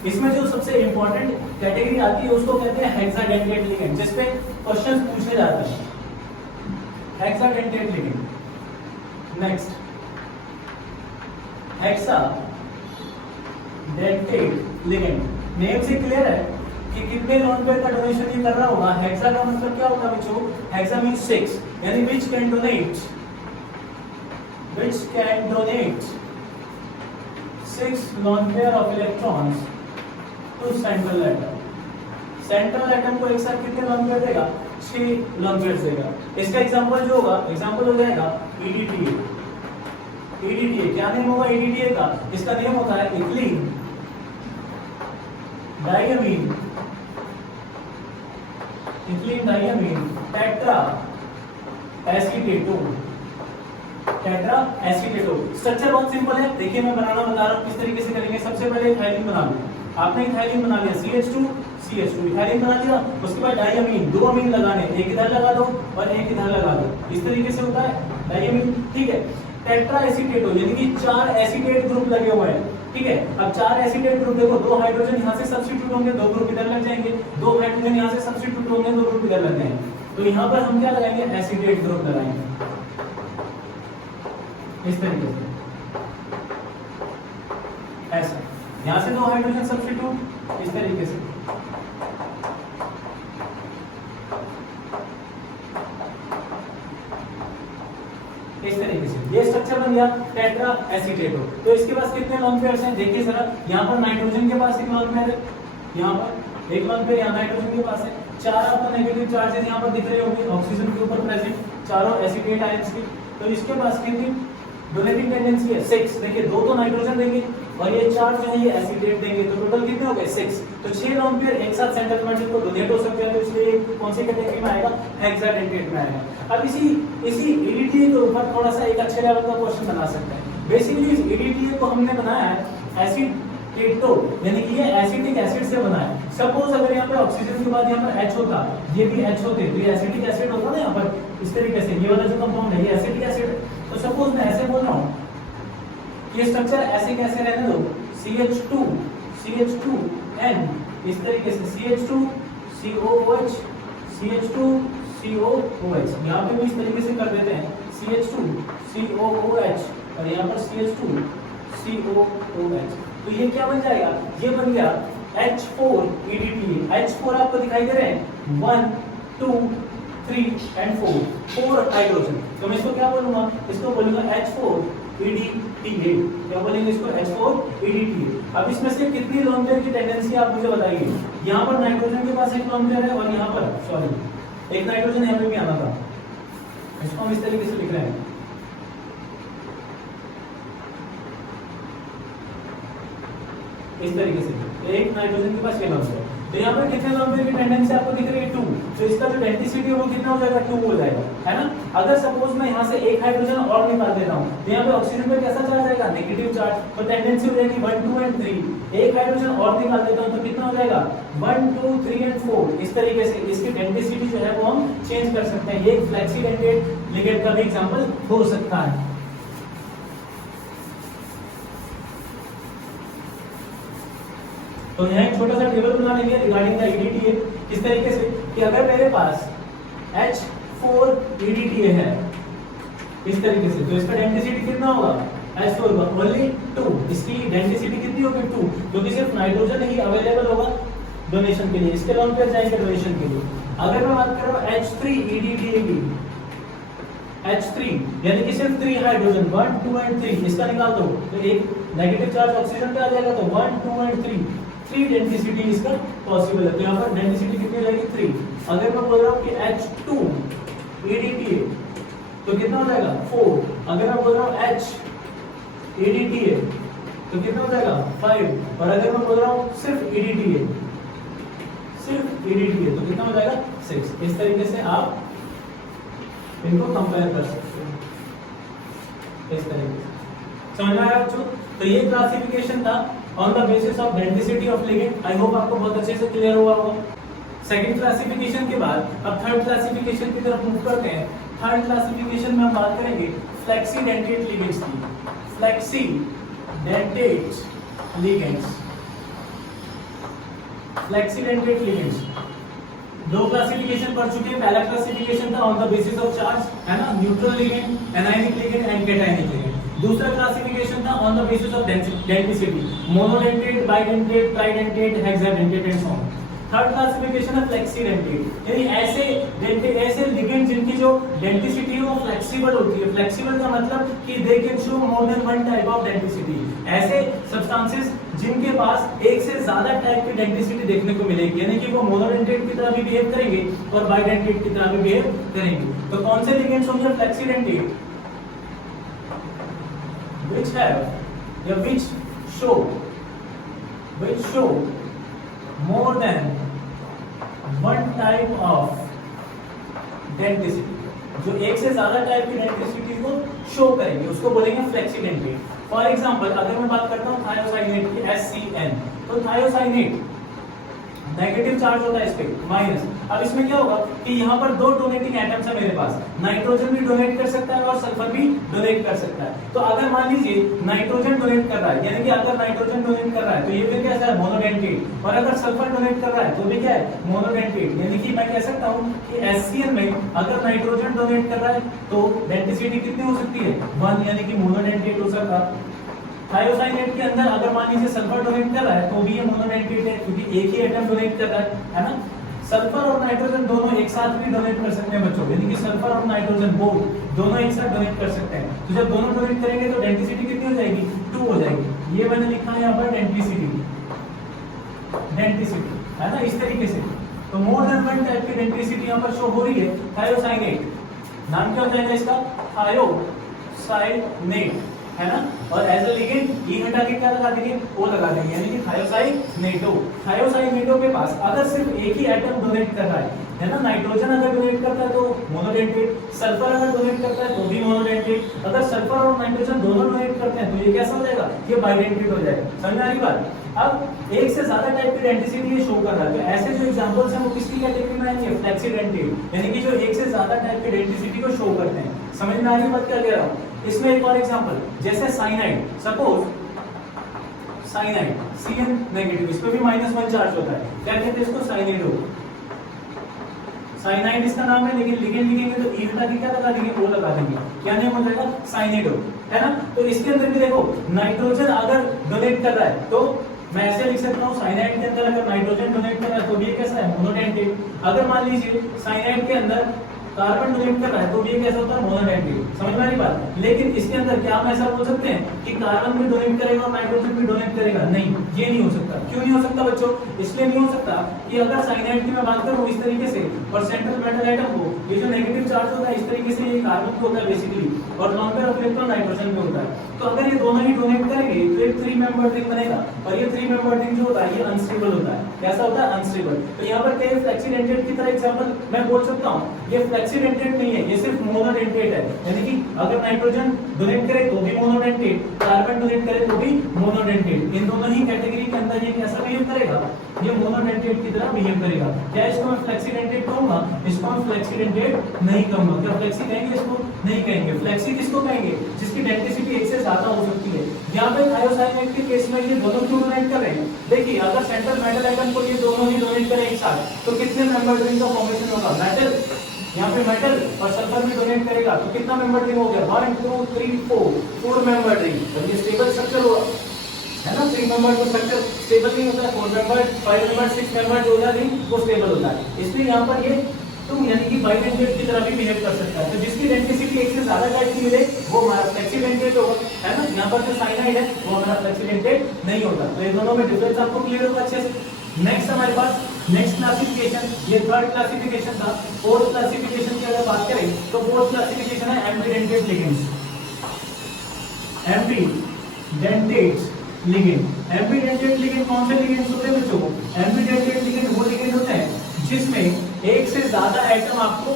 इसमें जो सबसे इंपॉर्टेंट कैटेगरी आती है उसको कहते हैं हेक्साडेंटेट लिगेंड, जिसपे क्वेश्चन पूछे जाते हैं। Hexadentate ligand. Next hexadentate ligand, name से क्लियर है कि कितने लोन पेयर का डोनेशन ये कर रहा होगा। हेक्सा का मतलब क्या होगा बच्चों? हेक्सा मींस 6, यानी which can donate 6 lone pair of electrons to central atom। Central atom को एक साथ कितने लोन पेयर देगा? 6 लोन पेयर देगा। इसका एग्जांपल जो होगा, एग्जांपल हो जाएगा EDTA। क्या नेम होगा EDTA का? इसका नेम होता है इथिलीन डाइमीन टेट्रा एसीटेटोन। स्ट्रक्चर बहुत सिंपल है, देखिए मैं बनाना बता रहा हूँ किस तरीके से करेंगे। सबसे पहले इथाइलिन बना लो। आपने इथाइलिन बना लिया, CH2 इथाइलिन बना लिया। उसके बाद डाइमीन, 2 अमीन लगाने, एक इधर लगा दो और एक इधर लगा दो। इस तरीके से होता है डाइमीन। ठीक है, टेट्रा एसीटेटोन यानी कि 4 एसीटेट ग्रुप लगे हुए हैं। ठीक है, अब 4 एसीटेट ग्रुप देखो, 2 हाइड्रोजन यहाँ से सब्स्टिट्यूट होंगे, 2 ग्रुप इधर लग जाएंगे, 2 हाइड्रोजन यहाँ से सब्स्टिट्यूट होंगे, 2 ग्रुप इधर लग जाएंगे। तो यहाँ पर हम क्या लगाएंगे? एसीटेट ग्रुप लगाएंगे इस तरीके से। यहाँ से 2 हाइड्रोजन सब्स्टिट्यूट इस तरीके से, इस तरीके से ये स्ट्रक्चर बन गया टेट्रा एसीटेट। तो इसके पास कितने लोन पेयर्स हैं देखिए जरा, यहाँ पर नाइट्रोजन के पास एक लोन पेयर है, यहाँ पर एक लोन पेयर, यहाँ नाइट्रोजन के पास है, 4 आपको नेगेटिव चार्जेस यहाँ पर दिख रहे होंगे ऑक्सीजन के ऊपर प्रेजेंट, चारों एसीटेट आयंस के। तो इसके पास कितनी डोनेटिंग टेंडेंसी है 6, देखिए 2 तो नाइट्रोजन देंगे और ये 4 जो है ये एसीटेट देंगे, तो टोटल कितने हो गए 6। तो 6 लोन पेयर एक साथ सेंट्रल मेटल को डोनेट हो सकते हैं, तो इसलिए कौन सी कैटेगरी में आएगा, हेक्साडेंटेट में आएगा। अब इसी ईडीटीए के ऊपर थोड़ा सा एक अच्छे लेवल का क्वेश्चन बना सकते हैं। बेसिकली इस ईडीटीए को हमने बनाया है एसीटेटो, यानी कि ये एसिटिक एसिड से बना है। सपोज अगर यहाँ पे ऑक्सीजन के बाद यहाँ पर H होता, ये भी H होते, तो ये एसिटिक एसिड होता ना यहाँ पर इस तरीके से, ये वाला जो कंपाउंड है ये एसिटिक एसिड है। तो सपोज मैं ऐसे बोल रहा हूँ, ये स्ट्रक्चर ऐसे कैसे रहने दो, CH2N इस तरीके से, CH2COOH CH2COOH, यहाँ पे भी इस तरीके से कर देते हैं CH2COOH और यहाँ पर CH2COOH। तो ये क्या बन जाएगा, ये बन गया H4EDTA। H4 आपको दिखाई दे रहे हैं 1 2 3 and 4 हाइड्रोजन। तो मैं इसको क्या बोलूंगा, इसको बोलूंगा H4EDTA। क्या बोलेंगे इसको, H4EDTA। अब इसमें से कितनी लोन पेयर की टेंडेंसी आप मुझे बताइए। यहाँ पर नाइट्रोजन के पास एक लोन पेयर है और यहाँ पर सॉरी एक नाइट्रोजन यहाँ पे भी आना था, इसको हम इस तरीके से लिख रहे हैं, इस तरीके से एक नाइट्रोजन के पास ये लोन पेयर। तो यहाँ पर कितने लोन पेयर की टेंडेंसी आपको दिख रही है 2, तो इसका जो डेंसिटी है वो कितना हो जाएगा 2 हो जाएगा, है ना। अगर सपोज मैं यहाँ से एक हाइड्रोजन और निकाल देता हूँ, तो यहाँ पे ऑक्सीजन पे कैसा चार्ज आएगा, नेगेटिव चार्ज, तो टेंडेंसी हो जाएगी 1 2 and 3। एक हाइड्रोजन और निकाल देता हूँ तो कितना हो जाएगा 1 2 3 and 4। इस तरीके से इसकी डेंसिटी जो है वो हम चेंज कर सकते हैं। ये फ्लेक्सीडेंटेड लिगेंड का भी एग्जांपल हो सकता है। तो यहाँ एक छोटा सा टेबल बना लेंगे रिगार्डिंग द ईडीटीए, किस तरीके से कि अगर मेरे पास H4EDTA है इस तरीके से, तो इसका डेंसिटी कितना होगा, H4 होगा ओनली 2। इसकी डेंसिटी कितनी होगी 2, क्योंकि सिर्फ नाइट्रोजन ही अवेलेबल होगा डोनेशन के लिए, इसके लोन पेयर जाएंगे डोनेशन के लिए। अगर मैं बात कर रहा हूँ H3EDTA की, H3 यानी कि सिर्फ 3 हाइड्रोजन 1 2 and 3, इसका निकाल दो तो एक नेगेटिव चार्ज ऑक्सीजन पे आ जाएगा, तो 1 2 and 3 डेंसिटी इसका पॉसिबल है। तो यहाँ पर डेंसिटी कितनी हो जाएगी 3। अगर मैं बोल रहा हूँ कि H2EDTA तो कितना हो जाएगा 4। अगर मैं बोल रहा हूँ HEDTA तो कितना हो जाएगा 5। और अगर मैं बोल रहा हूँ सिर्फ EDTA तो कितना हो जाएगा 6। इस तरीके से आप इनको कंपेयर कर सकते हैं, इस तरीके से। समझ में आया बच्चों। तो ये क्लासिफिकेशन था on the basis of density of ligand. I hope आपको बहुत अच्छे से क्लियर हुआ होगा। सेकंड क्लासिफिकेशन के बाद अब थर्ड क्लासिफिकेशन की तरफ मूव करते हैं। थर्ड क्लासिफिकेशन में हम बात करेंगे फ्लेक्सीडेंटेट लिगेंड्स की। फ्लेक्सीडेंटेट लिगेंड्स दो क्लासिफिकेशन पढ़ चुके हैं। पहला क्लासिफिकेशन था on the basis of charge, है ना, neutral ligand, anionic ligand and cationic ligand. दूसरा क्लासिफिकेशन था on the basis of density, monodentate, bidentate, tridentate, hexadentate and so on. Third classification है फ्लेक्सीडेंटेट, यानी ऐसे लिगेंड जिनकी जो डेंसिटी है वो फ्लेक्सिबल होती है। फ्लेक्सिबल का मतलब कि they can show more than one type of density. ऐसे सब्सटेंसेस जिनके पास एक से ज्यादा टाइप की डेंसिटी देखने को मिलेगी, यानी कि वो मोनोडेंटेट की तरह भी बिहेव करेंगे और बाइडेंटेट की तरह भी बिहेव करेंगे। तो कौन से लिगेंड्स होंगे फ्लेक्सीडेंटेट? which have या which show more than one type of density, जो एक से ज्यादा टाइप की डेंसिटी को शो करेंगे उसको बोलेंगे फ्लेक्सीडेंटेट। फॉर एग्जांपल अगर मैं बात करता हूँ थायोसाइनेट की HCN, तो थायोसाइनेट नेगेटिव चार्ज होता है इस पे माइनस। अब इसमें क्या होगा कि यहाँ पर दो डोनेटिंग एटम्स है मेरे पास, नाइट्रोजन भी डोनेट कर सकता है और सल्फर भी डोनेट कर सकता है। तो अगर मान लीजिए नाइट्रोजन डोनेट कर रहा है, यानी कि अगर नाइट्रोजन डोनेट कर रहा है तो ये फिर कैसा है, मोनोडेंटेट। और अगर सल्फर डोनेट कर रहा है तो भी क्या है, मोनोडेंटेट। यानी कि मैं कह सकता हूँ कि HCN में अगर नाइट्रोजन डोनेट कर रहा है तो डेंसिटी कितनी हो सकती है 1, यानी कि मोनोडेंटेट हो सकता। थायोसाइनेट के अंदर अगर मान लीजिए सल्फर डोनेट कर रहा है तो भी ये मोनोडेंटेट है, क्योंकि एक ही एटम डोनेट कर रहा है ना। सल्फर और नाइट्रोजन दोनों एक साथ भी डोनेट कर सकते हैं बच्चों, यानी कि सल्फर और नाइट्रोजन बोथ दोनों एक साथ डोनेट कर सकते हैं। तो जब दोनों डोनेट करेंगे तो डेंसिटी कितनी हो जाएगी, 2 हो जाएगी। ये मैंने लिखा है यहाँ पर डेंसिटी है ना, इस तरीके से। तो मोर देन वन टाइप की डेंसिटी यहाँ पर शो हो रही है। थायोसाइनेट नाम क्या हो जाएगा इसका, थायोसाइनेट है ना। और एज अ लिगेंड ई हटा के क्या लगा देंगे, ओ लगा देंगे, यानी कि थायोसाइनेटो। थायोसाइनेटो के पास अगर सिर्फ एक ही एटम डोनेट कर रहा है ना, नाइट्रोजन अगर डोनेट करता है तो मोनोडेंटेट, सल्फर अगर डोनेट करता है तो भी मोनोडेंटेट, अगर सल्फर और नाइट्रोजन दोनों डोनेट करते हैं तो ये कैसा हो जाएगा, ये बाइडेंटेट हो जाएगा। समझ में आ रही बात। अब एक से ज्यादा टाइप की डेंसिटी ये शो कर रहा है, तो ऐसे जो एग्जांपल्स हैं वो किसकी कैटेगरी में आएंगे, फ्लेक्सीडेंटेट, यानी कि जो एक से ज्यादा टाइप की डेंसिटी को शो करते हैं। समझ में आ रही बात क्या कह रहा हूं। इसमें एक और एग्जांपल, जैसे cyanide, suppose cyanide Cn negative, इस पे भी -1 चार्ज होता है, क्या कहते हैं इसको, साइनाइडो। साइनाइड इसका नाम है, लेकिन लिगेंड लिखेंगे तो ई हटा के क्या लगा देंगे, ओ लगा देंगे, क्या नेम हो जाएगा, साइनाइडो, है ना। तो इसके अंदर भी देखो नाइट्रोजन अगर डोनेट कर रहा है तो मैं ऐसे लिख सकता हूँ, साइनाइड के अंदर अगर नाइट्रोजन डोनेट कर रहा है तो भी कैसा है, मोनोडेंटेट। अगर मान लीजिए साइनाइड के अंदर कार्बन डोनेट कर रहा है तो भी कैसा होता है, मोनोडेंटेट। समझ में आ रही बात। लेकिन इसके अंदर क्या हम ऐसा बोल सकते हैं कि कार्बन भी डोनेट करेगा और नाइट्रोजन भी डोनेट करेगा, नहीं, ये नहीं हो सकता। क्यों नहीं हो सकता बच्चों, इसलिए नहीं हो सकता कि अगर साइनाइड की मैं बात करूं इस तरीके से, और सेंट्रल मेटल आइटम को ये जो नेगेटिव चार्ज होता है इस तरीके से, ये कार्बन को होता है बेसिकली, और lone pair of electron nitrogen में होता है। तो अगर ये दोनों ही डोनेट करेंगे तो एक 3 मेंबर रिंग बनेगा, और ये 3 मेंबर रिंग जो होता है ये अनस्टेबल होता है। कैसा होता है, अनस्टेबल। तो यहाँ पर क्या फ्लेक्सीडेंटेट की तरह एग्जांपल मैं बोल सकता हूँ, ये फ्लेक्सीडेंटेट नहीं है, ये सिर्फ मोनोडेंटेट है, यानी कि अगर नाइट्रोजन डोनेट करे तो भी मोनोडेंटेट, कार्बन डोनेट करे तो भी मोनोडेंटेट। इन दोनों ही कैटेगरी के अंदर ये कैसा बिहेव करेगा, ये मोनोडेंटेट की तरह बिहेव करेगा। क्या इसको मैं फ्लेक्सीडेंटेट कहूंगा, इसको मैं फ्लेक्सीडेंटेट नहीं कहूंगा। क्या फ्लेक्सी कहेंगे इसको, नहीं कहेंगे। फ्लेक्सी किसको कहेंगे, जिसकी डेंसिटी एक से ज्यादा हो सकती है। यहाँ पे थायोसाइनेट के केस में ये दोनों क्यों डोनेट कर रहे हैं, देखिए अगर सेंट्रल मेटल आइटम को ये दोनों ही डोनेट करें एक साथ तो कितने मेंबर रिंग का फॉर्मेशन होगा, मेटल, यहाँ पे मेटल और सल्फर भी डोनेट करेगा तो कितना मेंबर रिंग हो गया, 1 2 3 4 मेंबर रिंग। और ये स्टेबल स्ट्रक्चर होगा, है ना। 3 मेंबर का स्ट्रक्चर स्टेबल नहीं होता है, 4 मेंबर 5 मेंबर 6 मेंबर जो होता है वो स्टेबल होता है। इसलिए यहाँ पर ये तुम यानी कि बाइडेंटेट की तरह भी बिहेव कर सकता है। तो जिसकी डेंसिटी एक से ज्यादा टाइप की मिले वो हमारा फ्लेक्सीडेंटेट होगा, है ना। यहाँ पर जो साइनाइड है वो हमारा फ्लेक्सीडेंटेट नहीं होता। तो ये दोनों में डिफरेंस आपको क्लियर होगा अच्छे से। नेक्स्ट हमारे पास नेक्स्ट क्लासिफिकेशन, ये थर्ड क्लासिफिकेशन था। फोर्थ क्लासिफिकेशन की अगर बात करें तो फोर्थ क्लासिफिकेशन है ambidentate ligands. Ambidentate ligand, ambidentate ligand कौन से लिगेंड्स होते हैं बच्चों, एम्बीडेंटेट लिगेंड वो लिगेंड होते हैं जिसमें एक से ज्यादा एटम आपको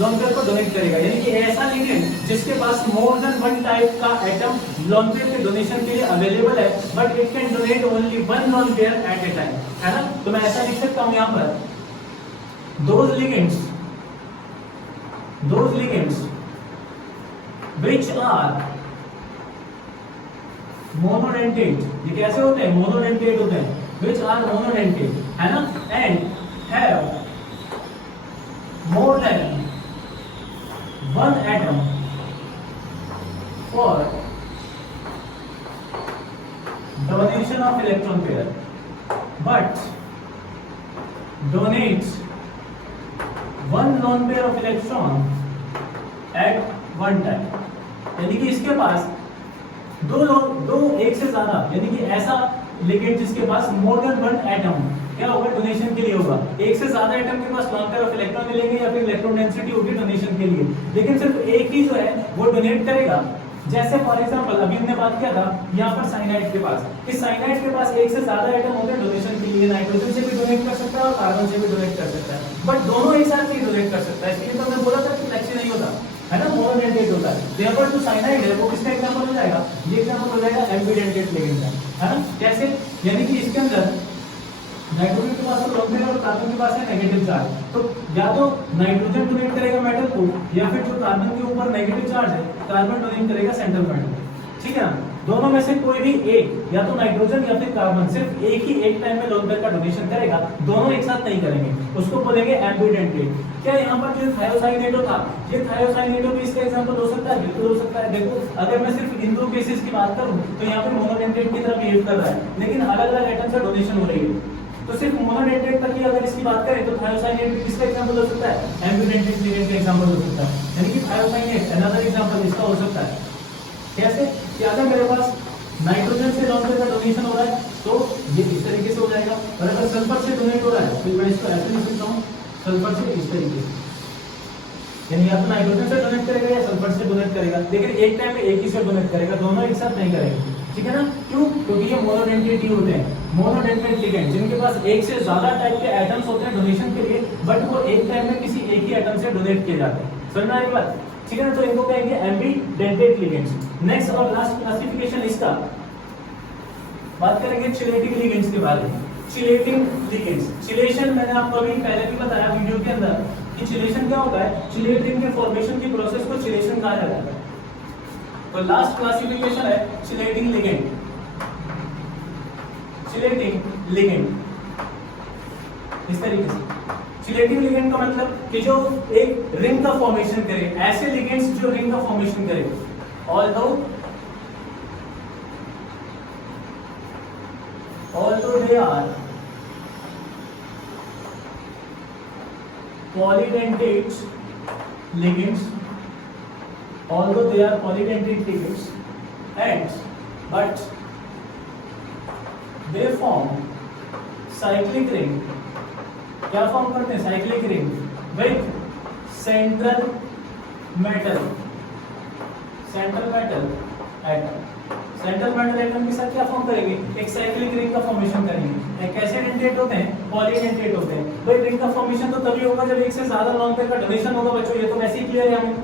लोन पेयर को डोनेट करेगा, यानी कि ऐसा लिगेंड जिसके पास मोर देन वन टाइप का एटम लोन पेयर के डोनेशन के लिए अवेलेबल है, but it can donate only one lone pair at a time, है ना। तो मैं ऐसा लिख सकता हूं यहाँ पर, those ligands which are monodentate, ये कैसे होते हैं, मोनोडेंटेट होते हैं, which are monodentate, है ना, and have more than one atom for donation of electron pair, but donates one lone pair of electron at one time, यानी कि इसके पास दो एक से ज्यादा, यानी कि ऐसा लिगेंड जिसके पास मोर देन वन एटम क्या होगा, डोनेशन के लिए होगा। एक से ज्यादा एटम के पास लॉन पेयर ऑफ इलेक्ट्रॉन मिलेंगे या फिर इलेक्ट्रॉन डेंसिटी होगी डोनेशन के लिए, लेकिन सिर्फ एक ही जो है वो डोनेट करेगा। जैसे फॉर एग्जांपल अभी हमने बात किया था यहाँ पर साइनाइड के पास, इस साइनाइड के पास एक से ज्यादा एटम होते हैं डोनेशन के लिए, नाइट्रोजन से भी डोनेट कर सकता है और कार्बन से भी डोनेट कर सकता है, बट दोनों एक साथ नहीं डोनेट कर सकता है। इसलिए तो हमने बोला था कि फ्लेक्सी नहीं होता, है ना, मोनोडेंटेट होता है। तो यहाँ पर जो साइनाइड है वो किसका एग्जांपल हो जाएगा, ये एग्जांपल हो जाएगा एम्बीडेंटेट लिगेंड का, है ना। कैसे, यानी कि इसके अंदर नाइट्रोजन के पास तो लोन पेयर और कार्बन के पास है नेगेटिव चार्ज, तो या तो नाइट्रोजन डोनेट करेगा मेटल को, या फिर जो कार्बन के ऊपर नेगेटिव चार्ज है कार्बन डोनेट करेगा सेंट्रल मेटल, ठीक है ना। दोनों में से कोई भी एक, या तो नाइट्रोजन या फिर कार्बन, सिर्फ एक ही एक टाइम में लोन पेयर का डोनेशन करेगा, दोनों एक साथ नहीं करेंगे, उसको बोलेंगे एम्बिडेंटेट। क्या यहाँ पर जो थायोसाइनेटो था, ये थायोसाइनेटो भी इसका एग्जांपल हो सकता है? बिल्कुल हो सकता है। देखो अगर मैं सिर्फ इन दो केसेस की बात करूं तो यहाँ पे मोनोडेंटेट की तरह बिहेव कर रहा है, लेकिन अलग अलग एटम से डोनेशन हो रही है। तो सिर्फ मोनोडेंटेट तक की अगर इसकी बात करें तो थायोसाइनेट किसका एग्जांपल हो सकता है? एम्बिडेंटेट लिगेंड का एग्जांपल हो सकता है, यानी कि थायोसाइनेट अनदर एग्जांपल इसका हो सकता है। कैसे? कि अगर मेरे पास नाइट्रोजन से लोन पेयर का डोनेशन हो रहा है तो ये इस तरीके से हो जाएगा, और अगर सल्फर से डोनेट हो रहा है तो मैं इसको ऐसे लिख सकता हूँ, सल्फर से इस तरीके से, यानी या तो नाइट्रोजन से डोनेट करेगा या सल्फर से डोनेट करेगा, लेकिन एक टाइम में एक ही से डोनेट करेगा, दोनों एक साथ नहीं करेंगे। ठीक है ना? क्यों? क्योंकि ये मोनोडेंटेट ही होते हैं, मोनोडेंटेट लिगेंड, जिनके पास एक से ज्यादा टाइप के एटम्स होते हैं डोनेशन के लिए, बट वो एक टाइम में किसी एक ही एटम से डोनेट किए जाते हैं। समझ में आई बात? ठीक है ना? तो इनको कहेंगे एम्बिडेंटेट लिगेंड्स। नेक्स्ट और लास्ट क्लासिफिकेशन इसका बात करेंगे चिलेटिंग लिगेंड्स के बारे में। चिलेटिंग लिगेंड्स, चिलेशन मैंने आपको अभी पहले भी बताया वीडियो के अंदर कि चिलेशन क्या होता है, चिलेट रिंग के फॉर्मेशन की प्रोसेस को चिलेशन कहा जाता है। तो लास्ट क्लासिफिकेशन है चिलेटिंग लिगेंड। चिलेटिंग लिगेंड इस तरीके से, चिलेटिंग लिगेंड का मतलब कि जो एक रिंग का फॉर्मेशन करे, ऐसे लिगेंड्स जो रिंग का फॉर्मेशन करे, although they are polydentate ligands, and but they form cyclic ring। क्या फॉर्म करते हैं? Cyclic ring with central metal atom. Central metal atom के साथ क्या फॉर्म करेंगे? एक साइक्लिक रिंग का फॉर्मेशन करेंगे। एक कैसे डेंटेट होते हैं? पॉलीडेंटेट होते हैं। भाई रिंग का फॉर्मेशन तो तभी होगा जब एक से ज्यादा लोन पेयर का डोनेशन होगा बच्चों, ये तो वैसे ही क्लियर है हमें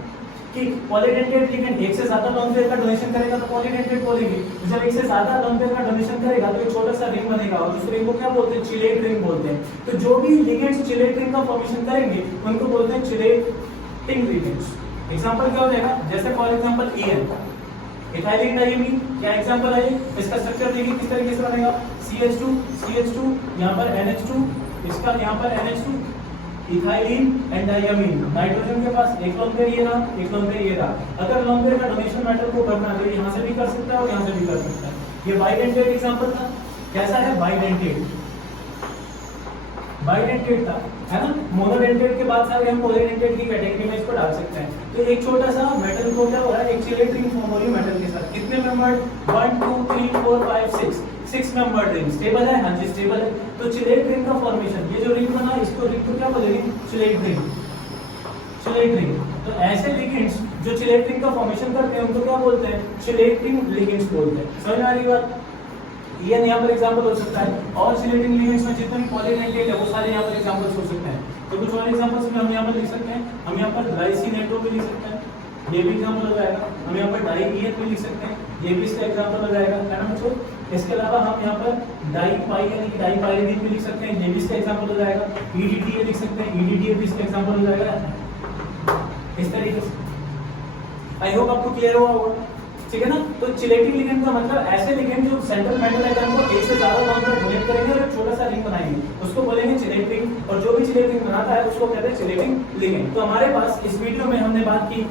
कि पॉलीडेंटेट लिगेंड एक से ज्यादा लोन पेयर का डोनेशन करेगा तो पॉलीडेंटेट बोलेंगे, जब एक से ज्यादा लोन पेयर का डोनेशन करेगा तो एक छोटा सा रिंग बनेगा, और उस रिंग को क्या बोलते हैं? चिलेट रिंग बोलते हैं। तो जो भी लिगेंड्स चिलेट रिंग का फॉर्मेशन करेंगे उनको बोलते हैं चिलेटिंग लिगेंड्स। एग्जांपल क्या हो जाएगा? जैसे for example EN, ethylene diamine, क्या एग्जांपल है? इसका स्ट्रक्चर देखिए किस तरीके से बनेगा, CH2 यहाँ पर NH2, इसका यहाँ पर NH2, ethylene and diamine. Nitrogen के पास एक लोन पेयर ये रहा, एक लोन पेयर ये रहा। अगर लोन पेयर का डोनेशन मेटल को करना है तो यहाँ से भी कर सकता है और यहाँ से भी कर सकता है। ये बाइडेंटेट एग्जांपल था। कैसा है? बाइडेंटेट था, है ना? मोनोडेंटेट के बाद सारे हम पॉलीडेंटेट की कैटेगरी में इसको डाल सकते हैं। तो एक छोटा सा मेटल को क्या हो रहा है? एक चिलेट रिंग फॉर्म हो रही है मेटल के साथ। कितने मेंबर्ड? 1 2 3 4 5 6 membered ring. स्टेबल है? हाँ जी स्टेबल है। तो चिलेट रिंग का फॉर्मेशन, ये जो रिंग बना इसको रिंग को क्या बोलेंगे? Chelate ring. तो ऐसे लिगेंड्स जो चिलेट रिंग का फॉर्मेशन करते हैं उनको क्या बोलते हैं? चिलेटिंग लिगेंड्स बोलते हैं। समझ आ रही बात? ये यहाँ पर एग्जांपल हो सकता है, और चिलेटिंग लिगेंड्स में जितने भी पॉलीडेंटेट है वो सारे यहाँ पर एग्जांपल्स हो सकते हैं। तो कुछ और एग्जांपल्स में हम यहाँ पर लिख सकते हैं, हम यहाँ पर ग्लाइसिनेटो भी लिख सकते हैं, ये भी एग्जांपल हो जाएगा। हम यहाँ पर डाइईएन भी लिख सकते हैं, ये भी इसका एग्जांपल हो जाएगा, है ना बच्चों? इसके अलावा हम यहाँ पर डाइपाई यानी कि डाइपाइरिडीन भी लिख सकते हैं, ये भी इसका एग्जांपल हो जाएगा। EDTA लिख सकते हैं, EDTA भी इसका एग्जांपल हो जाएगा। इस तरीके से आई होप आपको क्लियर हुआ होगा। ठीक है ना? तो चिलेटिंग लिगेंड का मतलब ऐसे लिगेंड जो सेंट्रल मेटल एटम को एक से ज्यादा लोन पेयर डोनेट करेंगे और एक छोटा सा रिंग बनाएंगे, उसको बोलेंगे चिलेट रिंग, और जो भी चिलेट रिंग बनाता है उसको कहते हैं चिलेटिंग लिगेंड। तो हमारे पास इस वीडियो में हमने बात की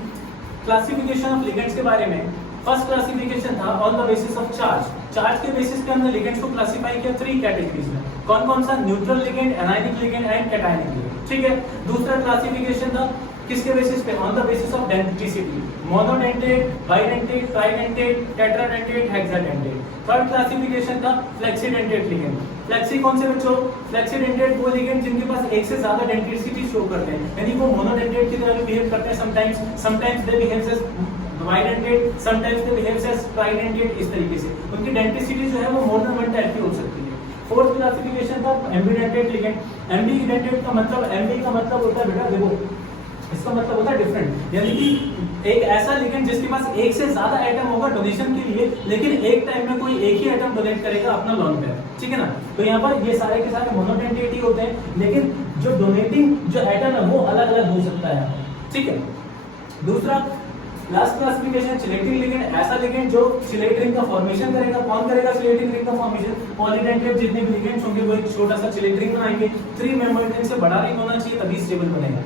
क्लासिफिकेशन ऑफ लिगेंड्स के बारे में। फर्स्ट क्लासिफिकेशन था on the basis of charge के बेसिस पे हमने लिगेंड्स को क्लासिफाई किया 3 कैटेगरीज में। कौन सा? Neutral ligand, anionic ligand and cationic ligand. ठीक है। दूसरा क्लासिफिकेशन था किसके बेसिस पे? On the basis of denticity, monodentate, bidentate, tridentate, tetradentate, hexadentate. Third classification था फ्लेक्सीडेंटेट लिगेंड। फ्लेक्सी कौन से बच्चों? फ्लेक्सीडेंटेट वो लिगेंड जिनके पास एक से ज्यादा डेंटिसिटी शो करते हैं, यानी वो मोनोडेंटेट की तरह बिहेव करते हैं। Sometimes they behave as bidentate, sometimes they behave as tridentate. इस तरीके से उनकी डेंटिसिटी जो है वो मोर देन 1 टाइप की हो सकती है। फोर्थ क्लासिफिकेशन था एम्बिडेंटेट लिगेंड। एम्बिडेंटेट का मतलब, एम्बी का मतलब होता है बेटा देखो, इसका मतलब होता है डिफरेंट, यानी कि एक ऐसा लिगेंड जिसके पास एक से ज्यादा एटम होगा डोनेशन के लिए, लेकिन एक टाइम में कोई एक ही एटम डोनेट करेगा अपना लोन पेयर। ठीक है ना? तो यहाँ पर ये सारे के सारे मोनोडेंटेट ही होते हैं, लेकिन जो डोनेटिंग जो एटम है वो अलग अलग हो सकता है। ठीक है। दूसरा लास्ट क्लासिफिकेशन चिलेटिंग लिगेंड, ऐसा लिगेंड जो चिलेट रिंग का फॉर्मेशन करेगा। कौन करेगा चिलेटिंग रिंग का फॉर्मेशन? पॉलीडेंटेट जितने भी लिगेंड्स होंगे वो एक छोटा सा चिलेट रिंग बनाएंगे। 3 मेंबर्ड रिंग से बड़ा रिंग होना चाहिए तभी स्टेबल बनेगा।